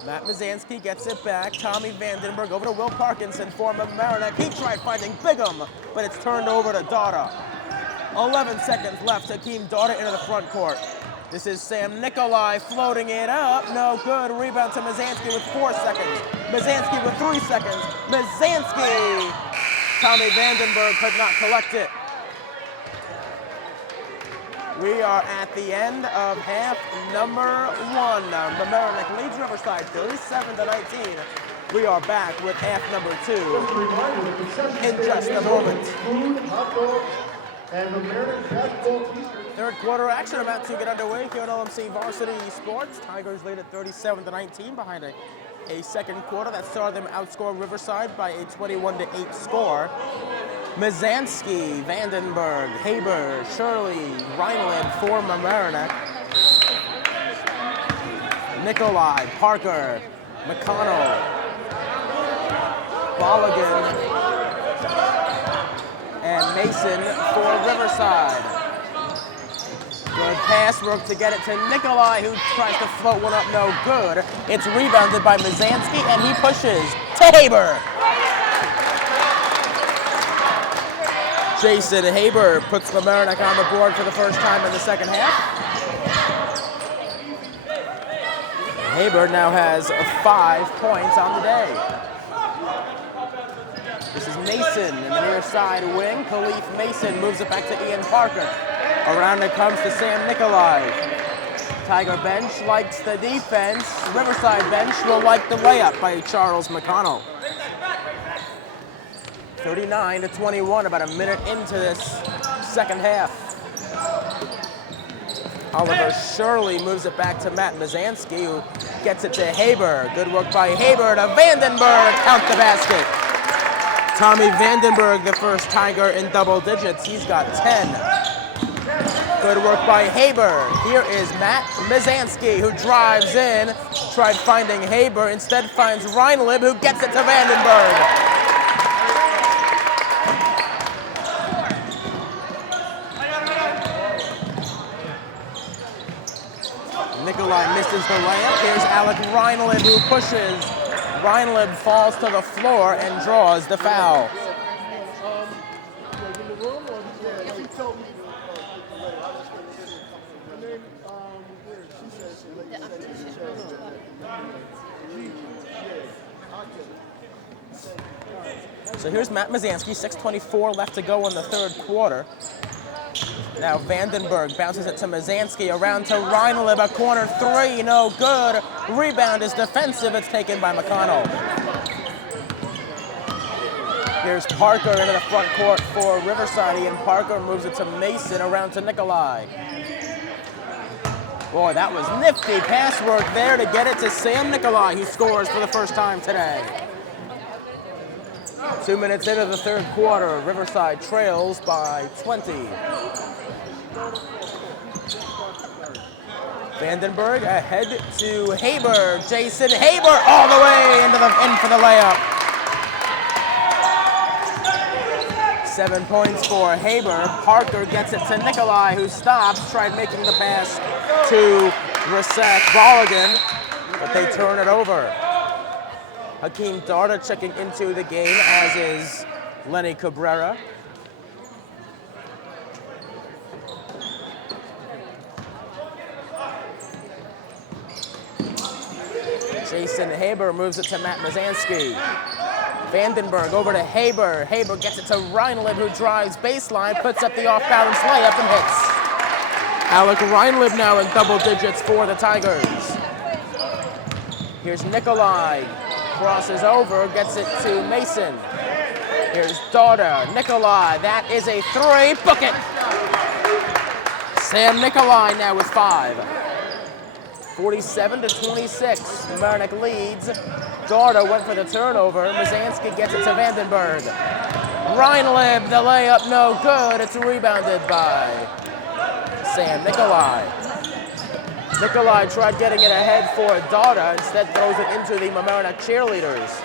Matt Mizanski gets it back. Tommy Vandenberg over to Will Parkinson for Mamaroneck. He tried finding Bigham, but it's turned over to Daughter. 11 seconds left. Hakeem Daughter into the front court. This is Sam Nikolai floating it up. No good. Rebound to Mizanski with 4 seconds. Mizanski with 3 seconds. Mizanski! Tommy Vandenberg could not collect it. We are at the end of half number 1. Mamaroneck leads Riverside 37-19. We are back with half number 2 in just a moment. Third quarter action about to get underway here at LMC Varsity Sports. Tigers lead at 37-19 behind a second quarter that saw them outscore Riverside by a 21-8 score. Mizanski, Vandenberg, Haber, Shirley, Reinlib for Mamaroneck. Nikolai, Parker, McConnell, Bolligan, and Mason for Riverside. Good pass work to get it to Nikolai, who tries to float one up, no good. It's rebounded by Mizanski, and he pushes to Haber. Jason Haber puts Mamaroneck on the board for the first time in the second half. Haber now has 5 points on the day. This is Mason in the near side wing. Khalif Mason moves it back to Ian Parker. Around it comes to Sam Nikolai. Tiger bench likes the defense. Riverside bench will like the layup by Charles McConnell. 39-21, about a minute into this second half. Oliver Shirley moves it back to Matt Mizanski, who gets it to Haber. Good work by Haber to Vandenberg, count the basket. Tommy Vandenberg, the first Tiger in double digits. He's got 10. Good work by Haber. Here is Matt Mizanski, who drives in, tried finding Haber, instead finds Reinlib, who gets it to Vandenberg. Nikolai misses the layup. Here's Alec Reinlib, who pushes. Reinlib falls to the floor and draws the foul. So here's Matt Mizanski, 6:24 left to go in the third quarter. Now Vandenberg bounces it to Mizanski, around to Reinlib, a corner three, no good. Rebound is defensive, it's taken by McConnell. Here's Parker into the front court for Riverside, and Parker moves it to Mason, around to Nikolai. Boy, that was nifty pass work there to get it to Sam Nikolai, who scores for the first time today. 2 minutes into the third quarter, Riverside trails by 20. Vandenberg ahead to Haber. Jason Haber all the way in for the layup. 7 points for Haber. Parker gets it to Nikolai, who stops, tried making the pass to Rasek Bolligan, but they turn it over. Hakeem Daughter checking into the game, as is Lenny Cabrera. Jason Haber moves it to Matt Mizanski. Vandenberg over to Haber. Haber gets it to Reinlib, who drives baseline, puts up the off-balance layup and hits. Alec Reinlib now in double digits for the Tigers. Here's Nikolai. Crosses over, gets it to Mason. Here's Daughter. Nikolai, that is a three. Book it. Sam Nikolai now with 5. 47-26. Mamaroneck leads. Daughter went for the turnover. Mizanski gets it to Vandenberg. Reinlib, the layup, no good. It's rebounded by Sam Nikolai. Nikolai tried getting it ahead for Daughter, instead throws it into the Mamaroneck cheerleaders.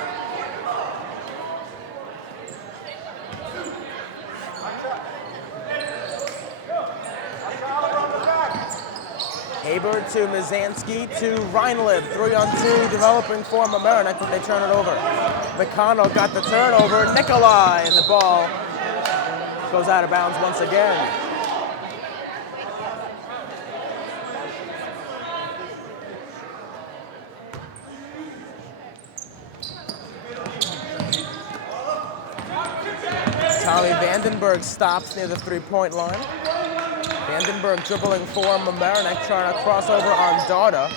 Haber to Mizanski to Reinlib. 3-on-2 developing for Mamaroneck, but they turn it over. McConnell got the turnover. Nikolai, and the ball goes out of bounds once again. Tommy Vandenberg stops near the three-point line. Vandenberg dribbling for Mamaroneck, trying to cross over on Dauda.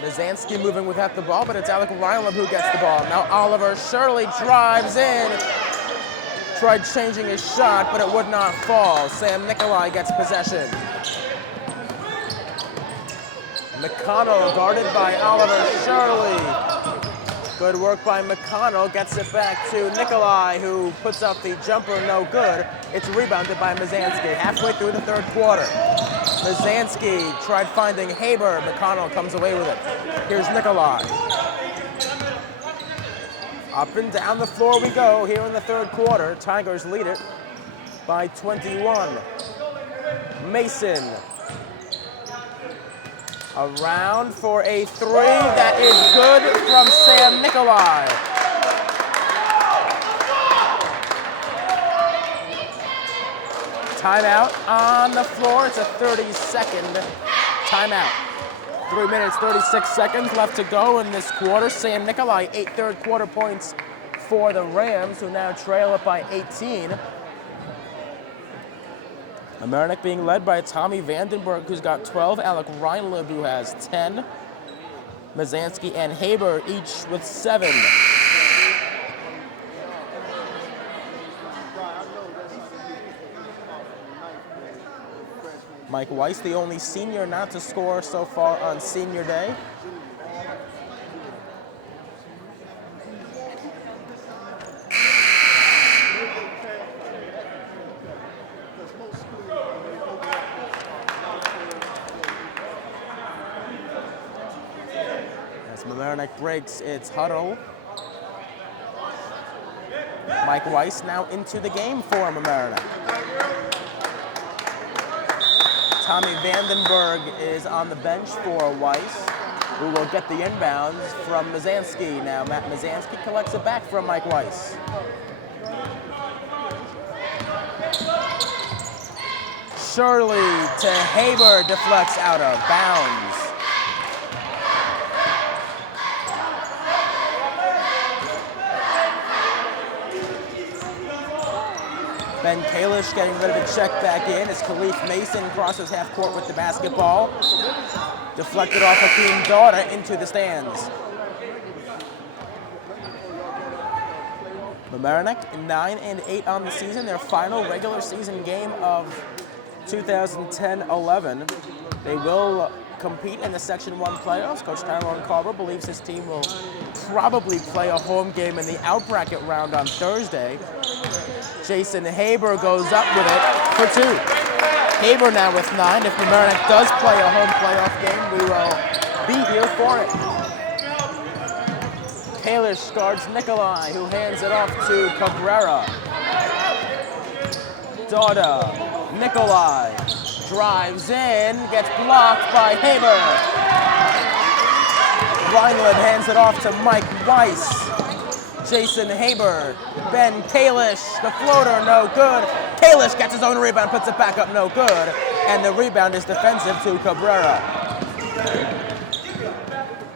Mizanski moving without the ball, but it's Alec Reinlib who gets the ball. Now Oliver Shirley drives in. Tried changing his shot, but it would not fall. Sam Nikolai gets possession. McConnell guarded by Oliver Shirley. Good work by McConnell, gets it back to Nikolai, who puts up the jumper, no good. It's rebounded by Mizanski, halfway through the third quarter. Mizanski tried finding Haber, McConnell comes away with it. Here's Nikolai. Up and down the floor we go here in the third quarter. Tigers lead it by 21. Mason. Around for a three that is good from Sam Nikolai. Timeout on the floor. It's a 30-second timeout. 3 minutes, 36 seconds left to go in this quarter. Sam Nikolai, 8 third quarter points for the Rams, who now trail up by 18. Mamaroneck being led by Tommy Vandenberg, who's got 12, Alec Reinlib, who has 10, Mizanski and Haber each with 7. Mike Weiss, the only senior not to score so far on senior day. Mamaroneck breaks its huddle. Mike Weiss now into the game for Mamaroneck. Tommy Vandenberg is on the bench for Weiss, who will get the inbounds from Mizanski. Now Matt Mizanski collects it back from Mike Weiss. Shirley to Haber, deflects out of bounds. Ben Kalish getting rid of the check back in as Khalif Mason crosses half court with the basketball. Deflected off Hakeem Dauda into the stands. Mamaroneck 9-8 on the season, their final regular season game of 2010-11. They will compete in the Section 1 playoffs. Coach Tyrone Carver believes his team will probably play a home game in the out-bracket round on Thursday. Jason Haber goes up with it for 2. Haber now with 9. If Mamaroneck does play a home playoff game, we will be here for it. Kalish guards Nikolai, who hands it off to Cabrera. Dauda, Nikolai, drives in, gets blocked by Haber. Reinlib hands it off to Mike Weiss. Jason Haber, Ben Kalish, the floater, no good. Kalish gets his own rebound, puts it back up, no good. And the rebound is defensive to Cabrera.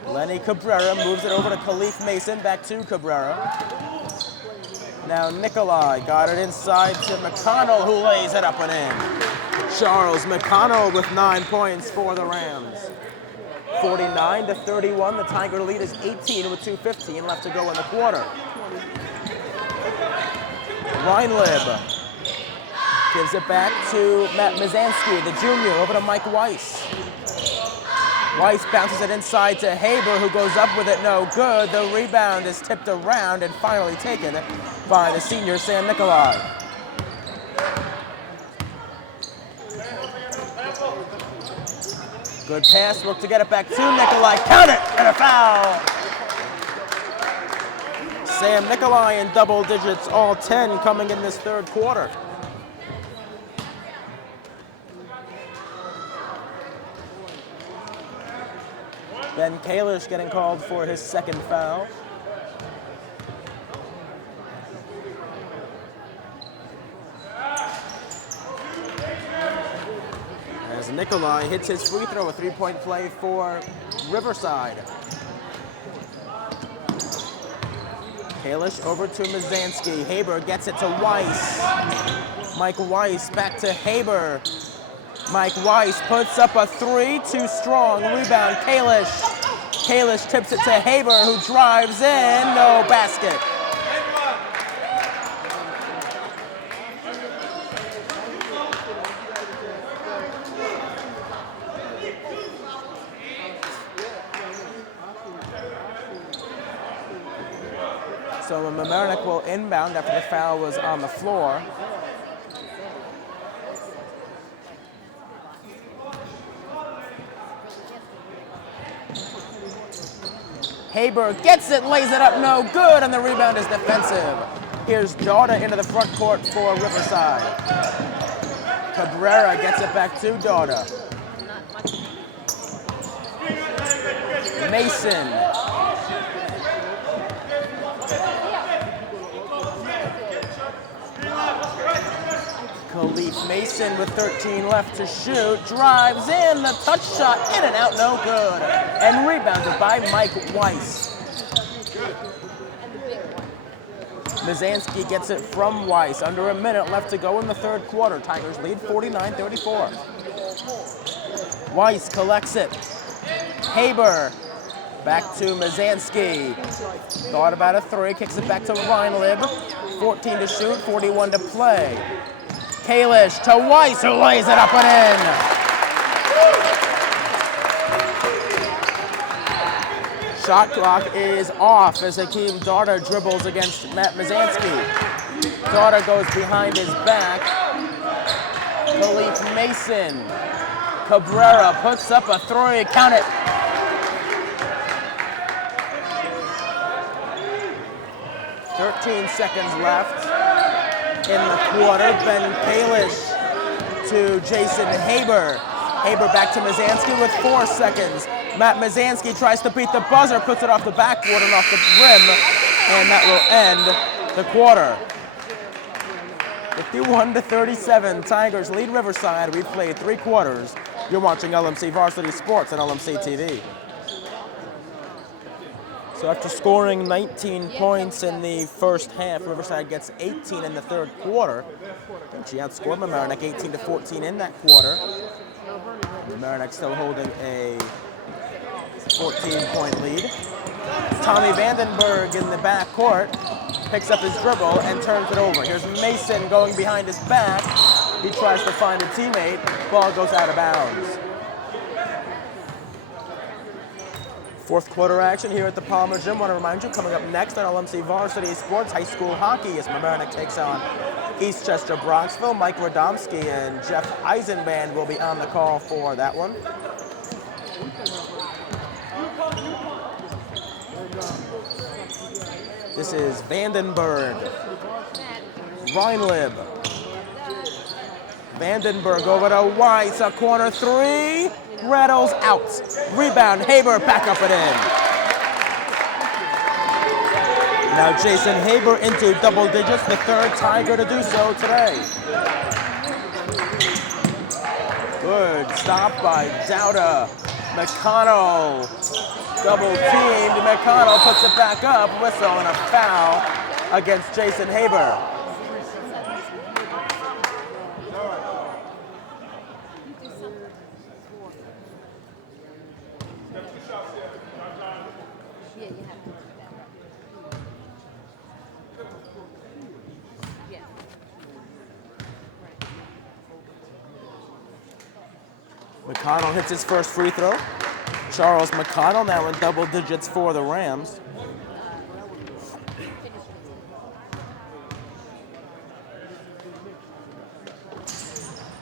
Lenny Cabrera moves it over to Khalif Mason, back to Cabrera. Now Nikolai got it inside to McConnell, who lays it up and in. Charles McConnell with 9 points for the Rams. 49-31, the Tiger lead is 18 with 2:15 left to go in the quarter. Reinlib gives it back to Matt Mizanski, the junior, over to Mike Weiss. Weiss bounces it inside to Haber, who goes up with it, no good. The rebound is tipped around and finally taken by the senior, Sam Nikolai. Good pass, look to get it back to Nikolai. Count it, and a foul. Sam Nikolai in double digits, all 10 coming in this third quarter. Ben Kalish getting called for his second foul. As Nikolai hits his free throw, a three-point play for Riverside. Kalish over to Mazansky. Haber gets it to Weiss. Mike Weiss back to Haber. Mike Weiss puts up a three, too strong. Rebound, Kalish. Kalish tips it to Haber, who drives in. No basket. So Mamaroneck will inbound after the foul was on the floor. Haber gets it, lays it up, no good, and the rebound is defensive. Here's Daughter into the front court for Riverside. Cabrera gets it back to Daughter. Mason. Khalif Mason with 13 left to shoot, drives in, the touch shot, in and out, no good. And rebounded by Mike Weiss. Mazansky gets it from Weiss. Under a minute left to go in the third quarter. Tigers lead 49-34. Weiss collects it. Haber back to Mazansky. Thought about a three, kicks it back to Reinlib. 14 to shoot, 41 to play. Kalish to Weiss, who lays it up and in. Shot clock is off as Hakeem Daughter dribbles against Matt Mazansky. Daughter goes behind his back. Khalif Mason. Cabrera puts up a three, count it. Seconds left in the quarter. Ben Kalish to Jason Haber. Haber back to Mazansky with 4 seconds. Matt Mazansky tries to beat the buzzer, puts it off the backboard and off the rim, and that will end the quarter. 51-37, Tigers lead Riverside. We've played 3 quarters. You're watching LMC Varsity Sports on LMC-TV. So after scoring 19 points in the first half, Riverside gets 18 in the third quarter. And she outscored Mamaroneck 18-14 in that quarter. Mamaroneck still holding a 14-point lead. Tommy Vandenberg in the back court picks up his dribble and turns it over. Here's Mason going behind his back. He tries to find a teammate. Ball goes out of bounds. Fourth quarter action here at the Palmer Gym. Want to remind you, coming up next on LMC Varsity Sports, high school hockey as Mamaroneck takes on Eastchester Bronxville. Mike Radomski and Jeff Eisenband will be on the call for that one. This is Vandenberg. Reinlib. Vandenberg over to Weiss, a corner three. Rattles out. Rebound, Haber back up and in. Now Jason Haber into double digits, the third Tiger to do so today. Good stop by Dauda. McConnell double teamed. McConnell puts it back up. Whistle and a foul against Jason Haber. McConnell hits his first free throw. Charles McConnell now in double digits for the Rams.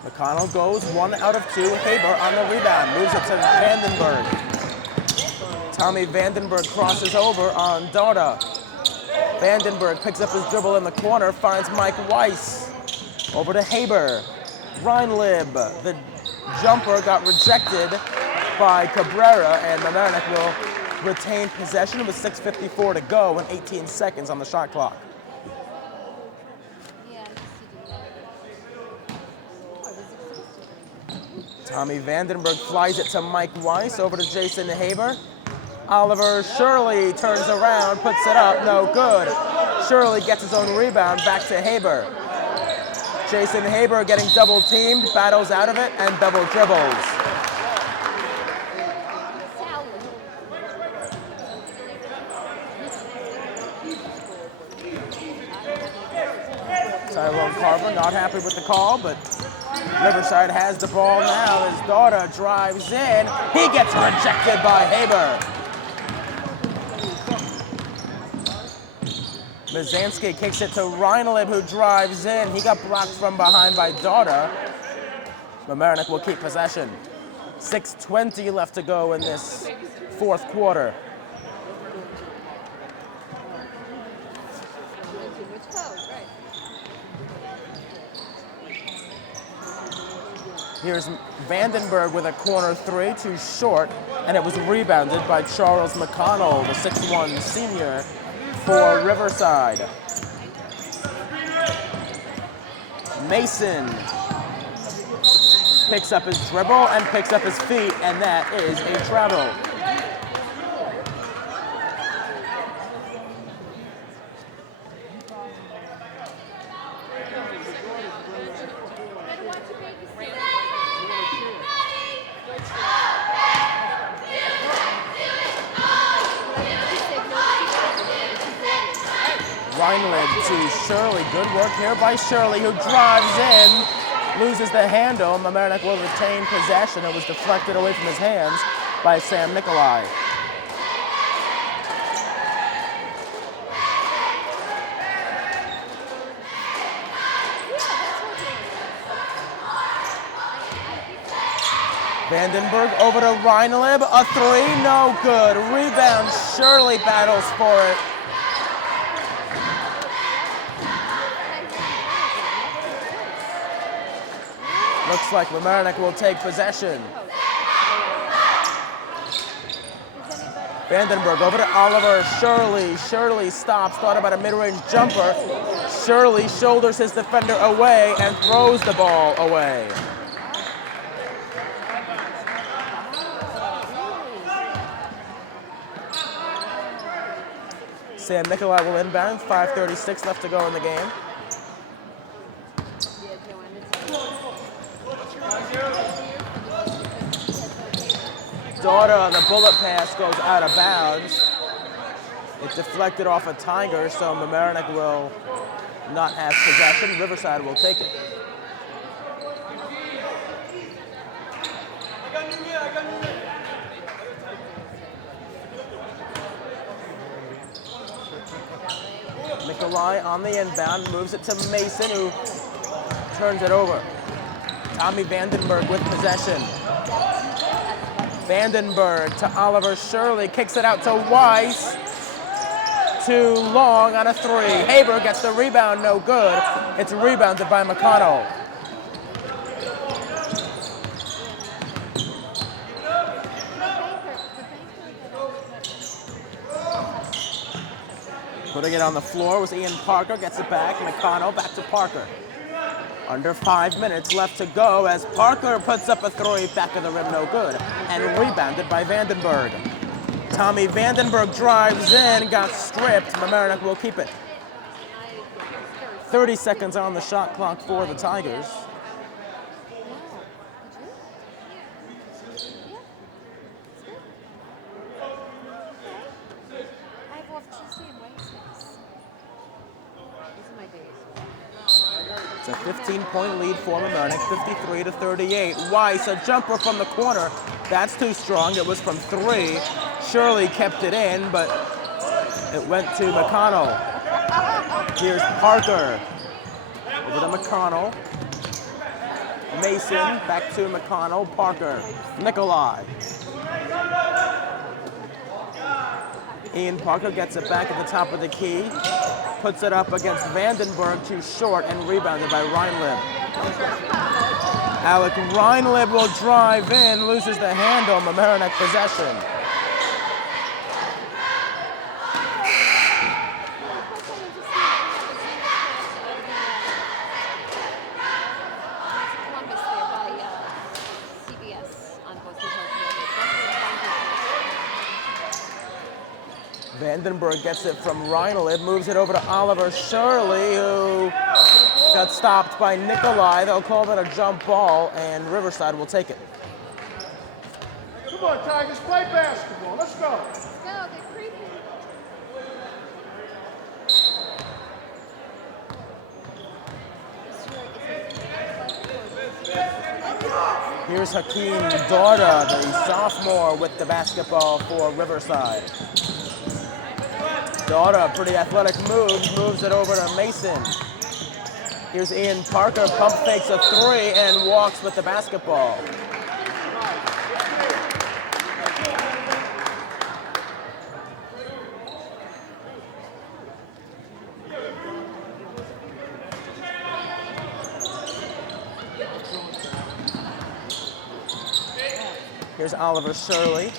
McConnell goes 1 out of 2. Haber on the rebound, moves it to Vandenberg. Tommy Vandenberg crosses over on Dauda. Vandenberg picks up his dribble in the corner, finds Mike Weiss. Over to Haber. Reinlib, the jumper got rejected by Cabrera, and Mamaroneck will retain possession with 6:54 to go and 18 seconds on the shot clock. Tommy Vandenberg flies it to Mike Weiss, over to Jason Haber. Oliver Shirley turns around, puts it up, no good. Shirley gets his own rebound, back to Haber. Jason Haber getting double teamed, battles out of it, and double dribbles. Tyrone Carver not happy with the call, but Riverside has the ball now. His daughter drives in. He gets rejected by Haber. Mizanski kicks it to Reinlib, who drives in. He got blocked from behind by daughter. Mamaroneck will keep possession. 6:20 left to go in this fourth quarter. Here's Vandenberg with a corner three, too short, and it was rebounded by Charles McConnell, the 6'1 senior for Riverside. Mason picks up his dribble and picks up his feet, and that is a travel. Reinlib to Shirley. Good work here by Shirley, who drives in, loses the handle. Mamaroneck will retain possession. It was deflected away from his hands by Sam Nikolai. Vandenberg over to Reinlib. A three, no good. Rebound, Shirley battles for it. Looks like Mamaroneck will take possession. Vandenberg over to Oliver Shirley. Shirley stops, thought about a mid-range jumper. Shirley shoulders his defender away and throws the ball away. Sam Nikolai will inbound, 5:36 left to go in the game. Daughter, the bullet pass goes out of bounds. It deflected off a Tiger, so Mamaroneck will not have possession. Riverside will take it. Nikolai on the inbound, moves it to Mason, who turns it over. Tommy Vandenberg with possession. Vandenberg to Oliver Shirley, kicks it out to Weiss. Too long on a three. Haber gets the rebound, no good. It's rebounded by McConnell. Putting it on the floor was Ian Parker, gets it back. McConnell back to Parker. Under 5 minutes left to go as Parker puts up a three, back of the rim, no good, and rebounded by Vandenberg. Tommy Vandenberg drives in, got stripped. Mamaroneck will keep it. 30 seconds on the shot clock for the Tigers. It's a 15-point lead for Mamaroneck, 53-38. Weiss, a jumper from the corner. That's too strong. It was from three. Shirley kept it in, but it went to McConnell. Here's Parker. Over to McConnell. Mason, back to McConnell. Parker. Nikolai. Ian Parker gets it back at the top of the key. Puts it up against Vandenberg, too short, and rebounded by Reinlib. Alec Reinlib will drive in, loses the handle, Mamaroneck possession. Vandenberg gets it from Reinlib, moves it over to Oliver Shirley, who got stopped by Nikolai. They'll call that a jump ball, and Riverside will take it. Come on, Tigers, play basketball. Let's go. Let's go, get creepy. Here's Hakeem Dauda, the sophomore, with the basketball for Riverside. Dauda, pretty athletic moves it over to Mason. Here's Ian Parker, pump fakes a three and walks with the basketball. Here's Oliver Shirley.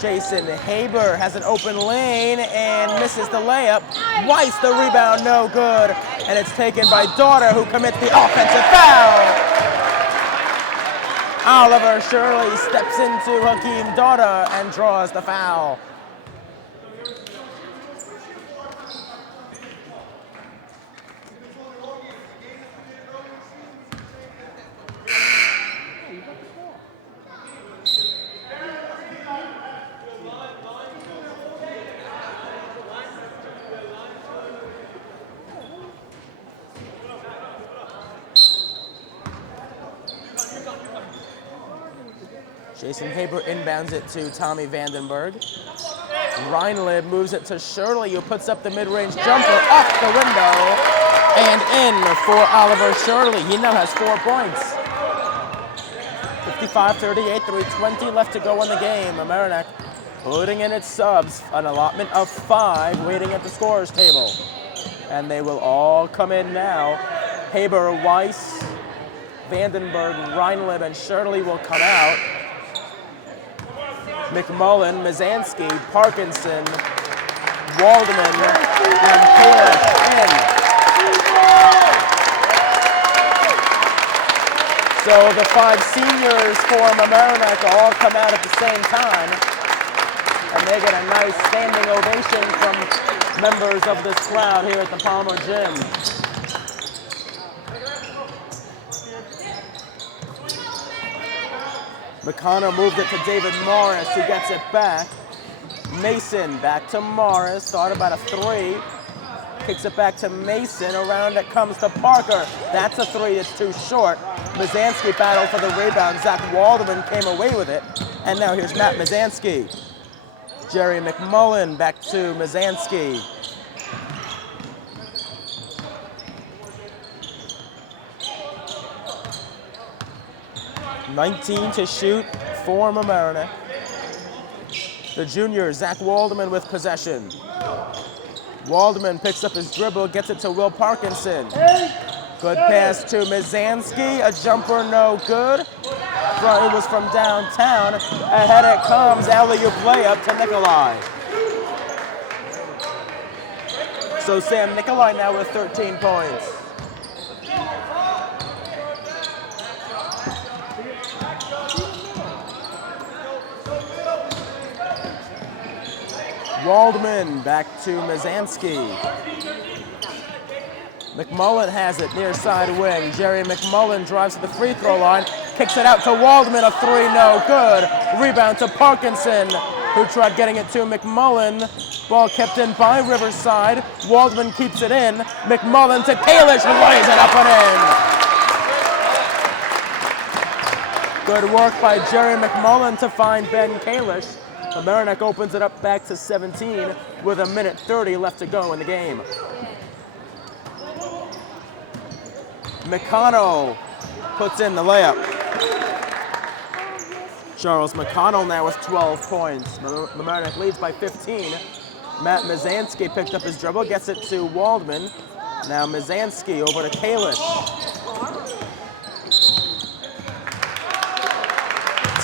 Jason Haber has an open lane and misses the layup. Weiss, the rebound, no good. And it's taken by Dauda, who commits the offensive foul. Oliver Shirley steps into Hakeem Dauda and draws the foul. Jason Haber inbounds it to Tommy Vandenberg. Reinlib moves it to Shirley, who puts up the mid-range jumper off the window and in for Oliver Shirley. He now has 4 points. 55-38, 3:20 left to go in the game. Mamaroneck putting in its subs, an allotment of 5, waiting at the scorer's table. And they will all come in now. Haber, Weiss, Vandenberg, Reinlib, and Shirley will come out. McMullen, Mizanski, Parkinson, Waldman, and Kalish in. So the 5 seniors for Mamaroneck all come out at the same time, and they get a nice standing ovation from members of this crowd here at the Palmer Gym. McConnell moved it to David Morris, who gets it back. Mason back to Morris, thought about a 3. Kicks it back to Mason, around it comes to Parker. That's a 3 that's too short. Mizanski battled for the rebound. Zach Waldman came away with it. And now here's Matt Mizanski. Jerry McMullen back to Mizanski. .19 to shoot for Mamaroneck. The junior, Zach Waldman, with possession. Waldman picks up his dribble, gets it to Will Parkinson. Good pass to Mizanski, a jumper no good. It was from downtown. Ahead it comes, alley-oop layup to Nikolai. So Sam Nikolai now with 13 points. Waldman back to Mizanski. McMullen has it near side wing. Jerry McMullen drives to the free throw line, kicks it out to Waldman, a 3, no good. Rebound to Parkinson, who tried getting it to McMullen. Ball kept in by Riverside. Waldman keeps it in. McMullen to Kalish, who lays it up and in. Good work by Jerry McMullen to find Ben Kalish. Mamaroneck opens it up back to 17 with 1:30 left to go in the game. McConnell puts in the layup. Charles McConnell now with 12 points. Mamaroneck leads by 15. Matt Mizanski picked up his dribble, gets it to Waldman. Now Mizanski over to Kalish.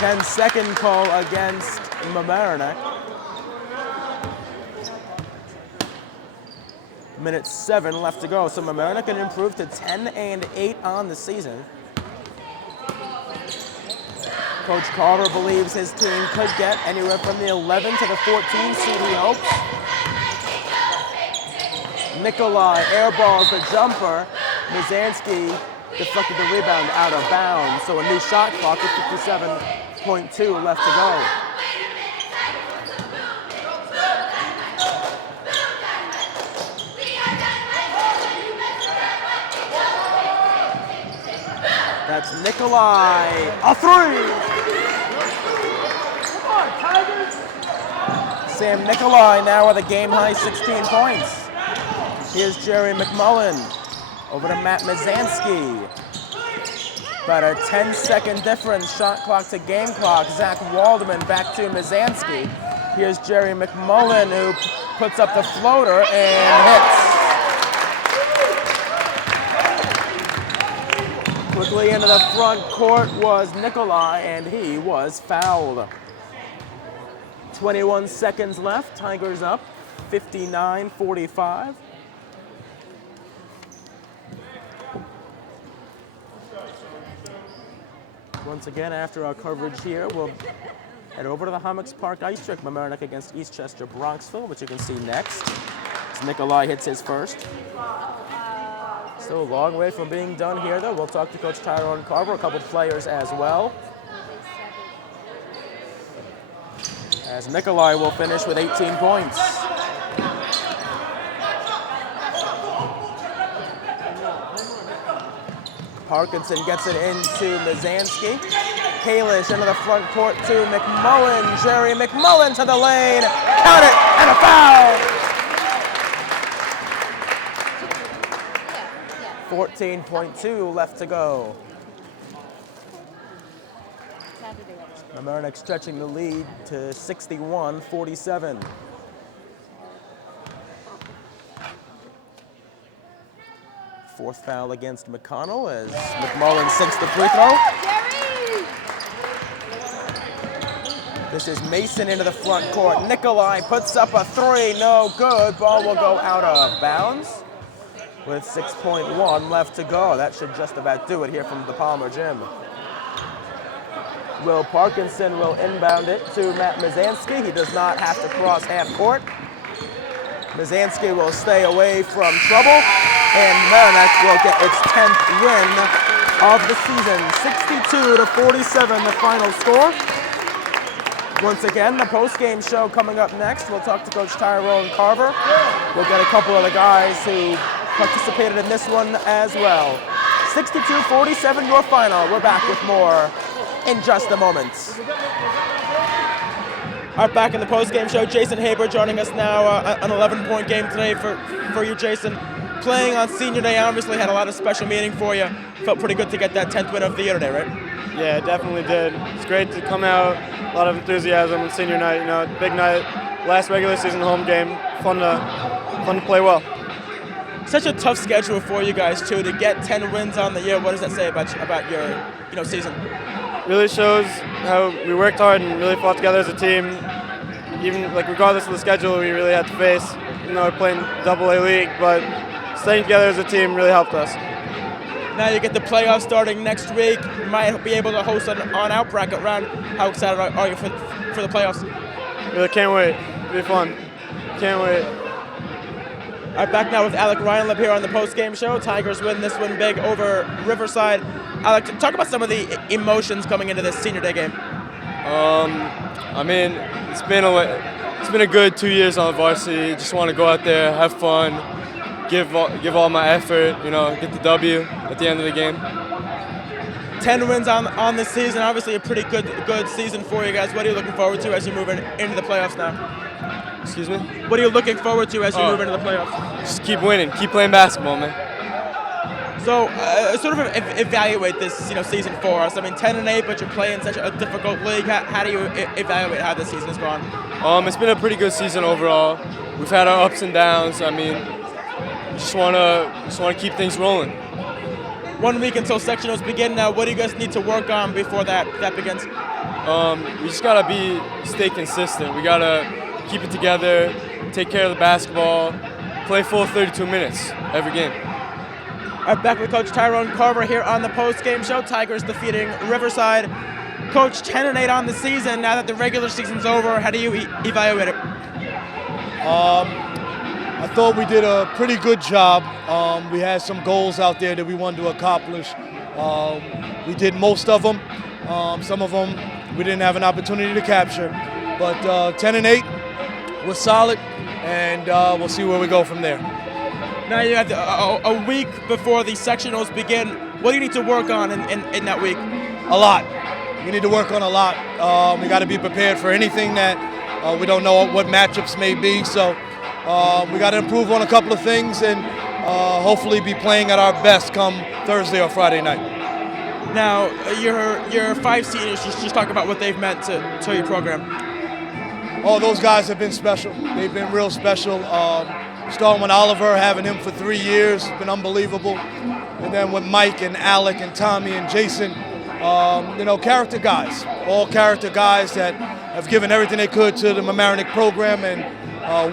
10-second call against Mamaroneck. Minute 7 left to go, so Mamaroneck can improve to 10-8 on the season. Coach Carver believes his team could get anywhere from the 11 to the 14 seed, he hopes. Nikolai airballs the jumper. Mizanski deflected the rebound out of bounds, so a new shot clock with 57.2 left to go. That's Nikolai, a three! Come on, Tigers! Sam Nikolai now with a game-high 16 points. Here's Jerry McMullen over to Matt Mizanski. About a 10-second difference, shot clock to game clock. Zach Waldman back to Mizanski. Here's Jerry McMullen who puts up the floater and hits. Quickly into the front court was Nikolai, and he was fouled. 21 seconds left, Tigers up 59-45. Once again, after our coverage here, we'll head over to the Hommocks Park Ice Trick. Mamaroneck against Eastchester Bronxville, which you can see next. As Nikolai hits his first. Still a long way from being done here, though. We'll talk to Coach Tyrone Carver, a couple players as well. As Nikolai will finish with 18 points. Parkinson gets it into Mizanski. Kalish into the front court to McMullen. Jerry McMullen to the lane. Count it, and a foul! 14.2 left to go. Mamaroneck stretching the lead to 61-47. Fourth foul against McConnell as McMullen sinks the free throw. This is Mason into the front court. Nikolai puts up a three, no good. Ball will go out of bounds with 6.1 left to go. That should just about do it here from the Palmer Gym. Will Parkinson will inbound it to Matt Mizanski. He does not have to cross half court. Mizanski will stay away from trouble, and Mamaroneck will get its 10th win of the season. 62-47, the final score. Once again, the post-game show coming up next. We'll talk to Coach Tyrone Carver. We'll get a couple of the guys who participated in this one as well. 62-47, your final. We're back with more in just a moment. All right, back in the post-game show, Jason Haber joining us now. An 11-point game today for you, Jason. Playing on senior day obviously had a lot of special meaning for you. Felt pretty good to get that 10th win of the year today, right? Yeah, it definitely did. It's great to come out. A lot of enthusiasm on senior night. You know, big night, last regular season home game. Fun to play well. Such a tough schedule for you guys too. To get 10 wins on the year, what does that say about your season? Really shows how we worked hard and really fought together as a team. Even regardless of the schedule we really had to face, even though we're playing AA league, but staying together as a team really helped us. Now you get the playoffs starting next week. You might be able to host an on-out bracket round. How excited are you for the playoffs? Really can't wait. It'll be fun. Can't wait. All right, back now with Alec Reinlib here on the post-game show. Tigers win this one big over Riverside. Alec, talk about some of the emotions coming into this senior day game. I mean, it's been a good 2 years on varsity. Just want to go out there, have fun, give all my effort, get the W at the end of the game. 10 wins on this season, obviously a pretty good season for you guys. What are you looking forward to as you move into the playoffs now? Excuse me? What are you looking forward to as you move into the playoffs? Just keep winning, keep playing basketball, man. So, sort of evaluate this, season for us. I mean, 10-8, but you're playing such a difficult league. How do you evaluate how this season has gone? It's been a pretty good season overall. We've had our ups and downs. I mean, just wanna keep things rolling. 1 week until sectionals begin now. What do you guys need to work on before that begins? We just gotta stay consistent. We gotta keep it together, take care of the basketball, play full 32 minutes every game. All right, back with Coach Tyrone Carver here on the post-game show. Tigers defeating Riverside. Coach, 10-8 on the season. Now that the regular season's over, how do you evaluate it? I thought we did a pretty good job. We had some goals out there that we wanted to accomplish. We did most of them. Some of them we didn't have an opportunity to capture. But 10-8 was solid, and we'll see where we go from there. Now you have a week before the sectionals begin. What do you need to work on in that week? A lot. We need to work on a lot. We got to be prepared for anything that we don't know what matchups may be. So we got to improve on a couple of things and hopefully be playing at our best come Thursday or Friday night. Now, your 5 seniors, just talk about what they've meant to your program. Oh, those guys have been special. They've been real special. Starting with Oliver, having him for 3 years, has been unbelievable. And then with Mike and Alec and Tommy and Jason, character guys. All character guys that have given everything they could to the Mamaroneck program, and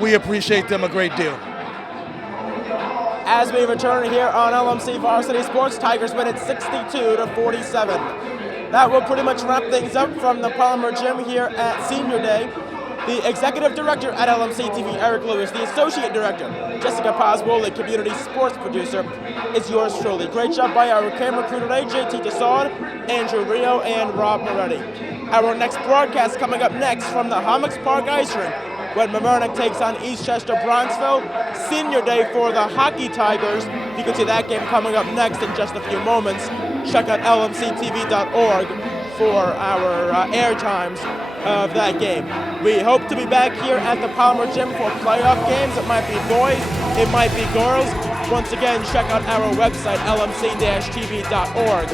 we appreciate them a great deal. As we return here on LMC Varsity Sports, Tigers win it 62-47. That will pretty much wrap things up from the Palmer Gym here at Senior Day. The Executive Director at LMC-TV, Erik, the Associate Director, Jessica Pozzuoli, Community Sports Producer, is yours truly. Great job by our camera crew today, JT Dussuaud, Andrew Rio, and Rob Moretti. Our next broadcast coming up next from the Hammocks Park Ice Rink, when Mamaroneck takes on Eastchester Bronxville. Senior Day for the Hockey Tigers. You can see that game coming up next in just a few moments. Check out LMC-TV.org for our air times of that game. We hope to be back here at the Palmer Gym for playoff games. It might be boys, it might be girls. Once again, check out our website, lmc-tv.org,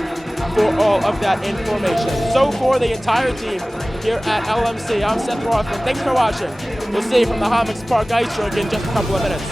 for all of that information. So for the entire team here at LMC, I'm Seth Rothman. Thanks for watching. We'll see you from the Hammocks Park Ice Rink in just a couple of minutes.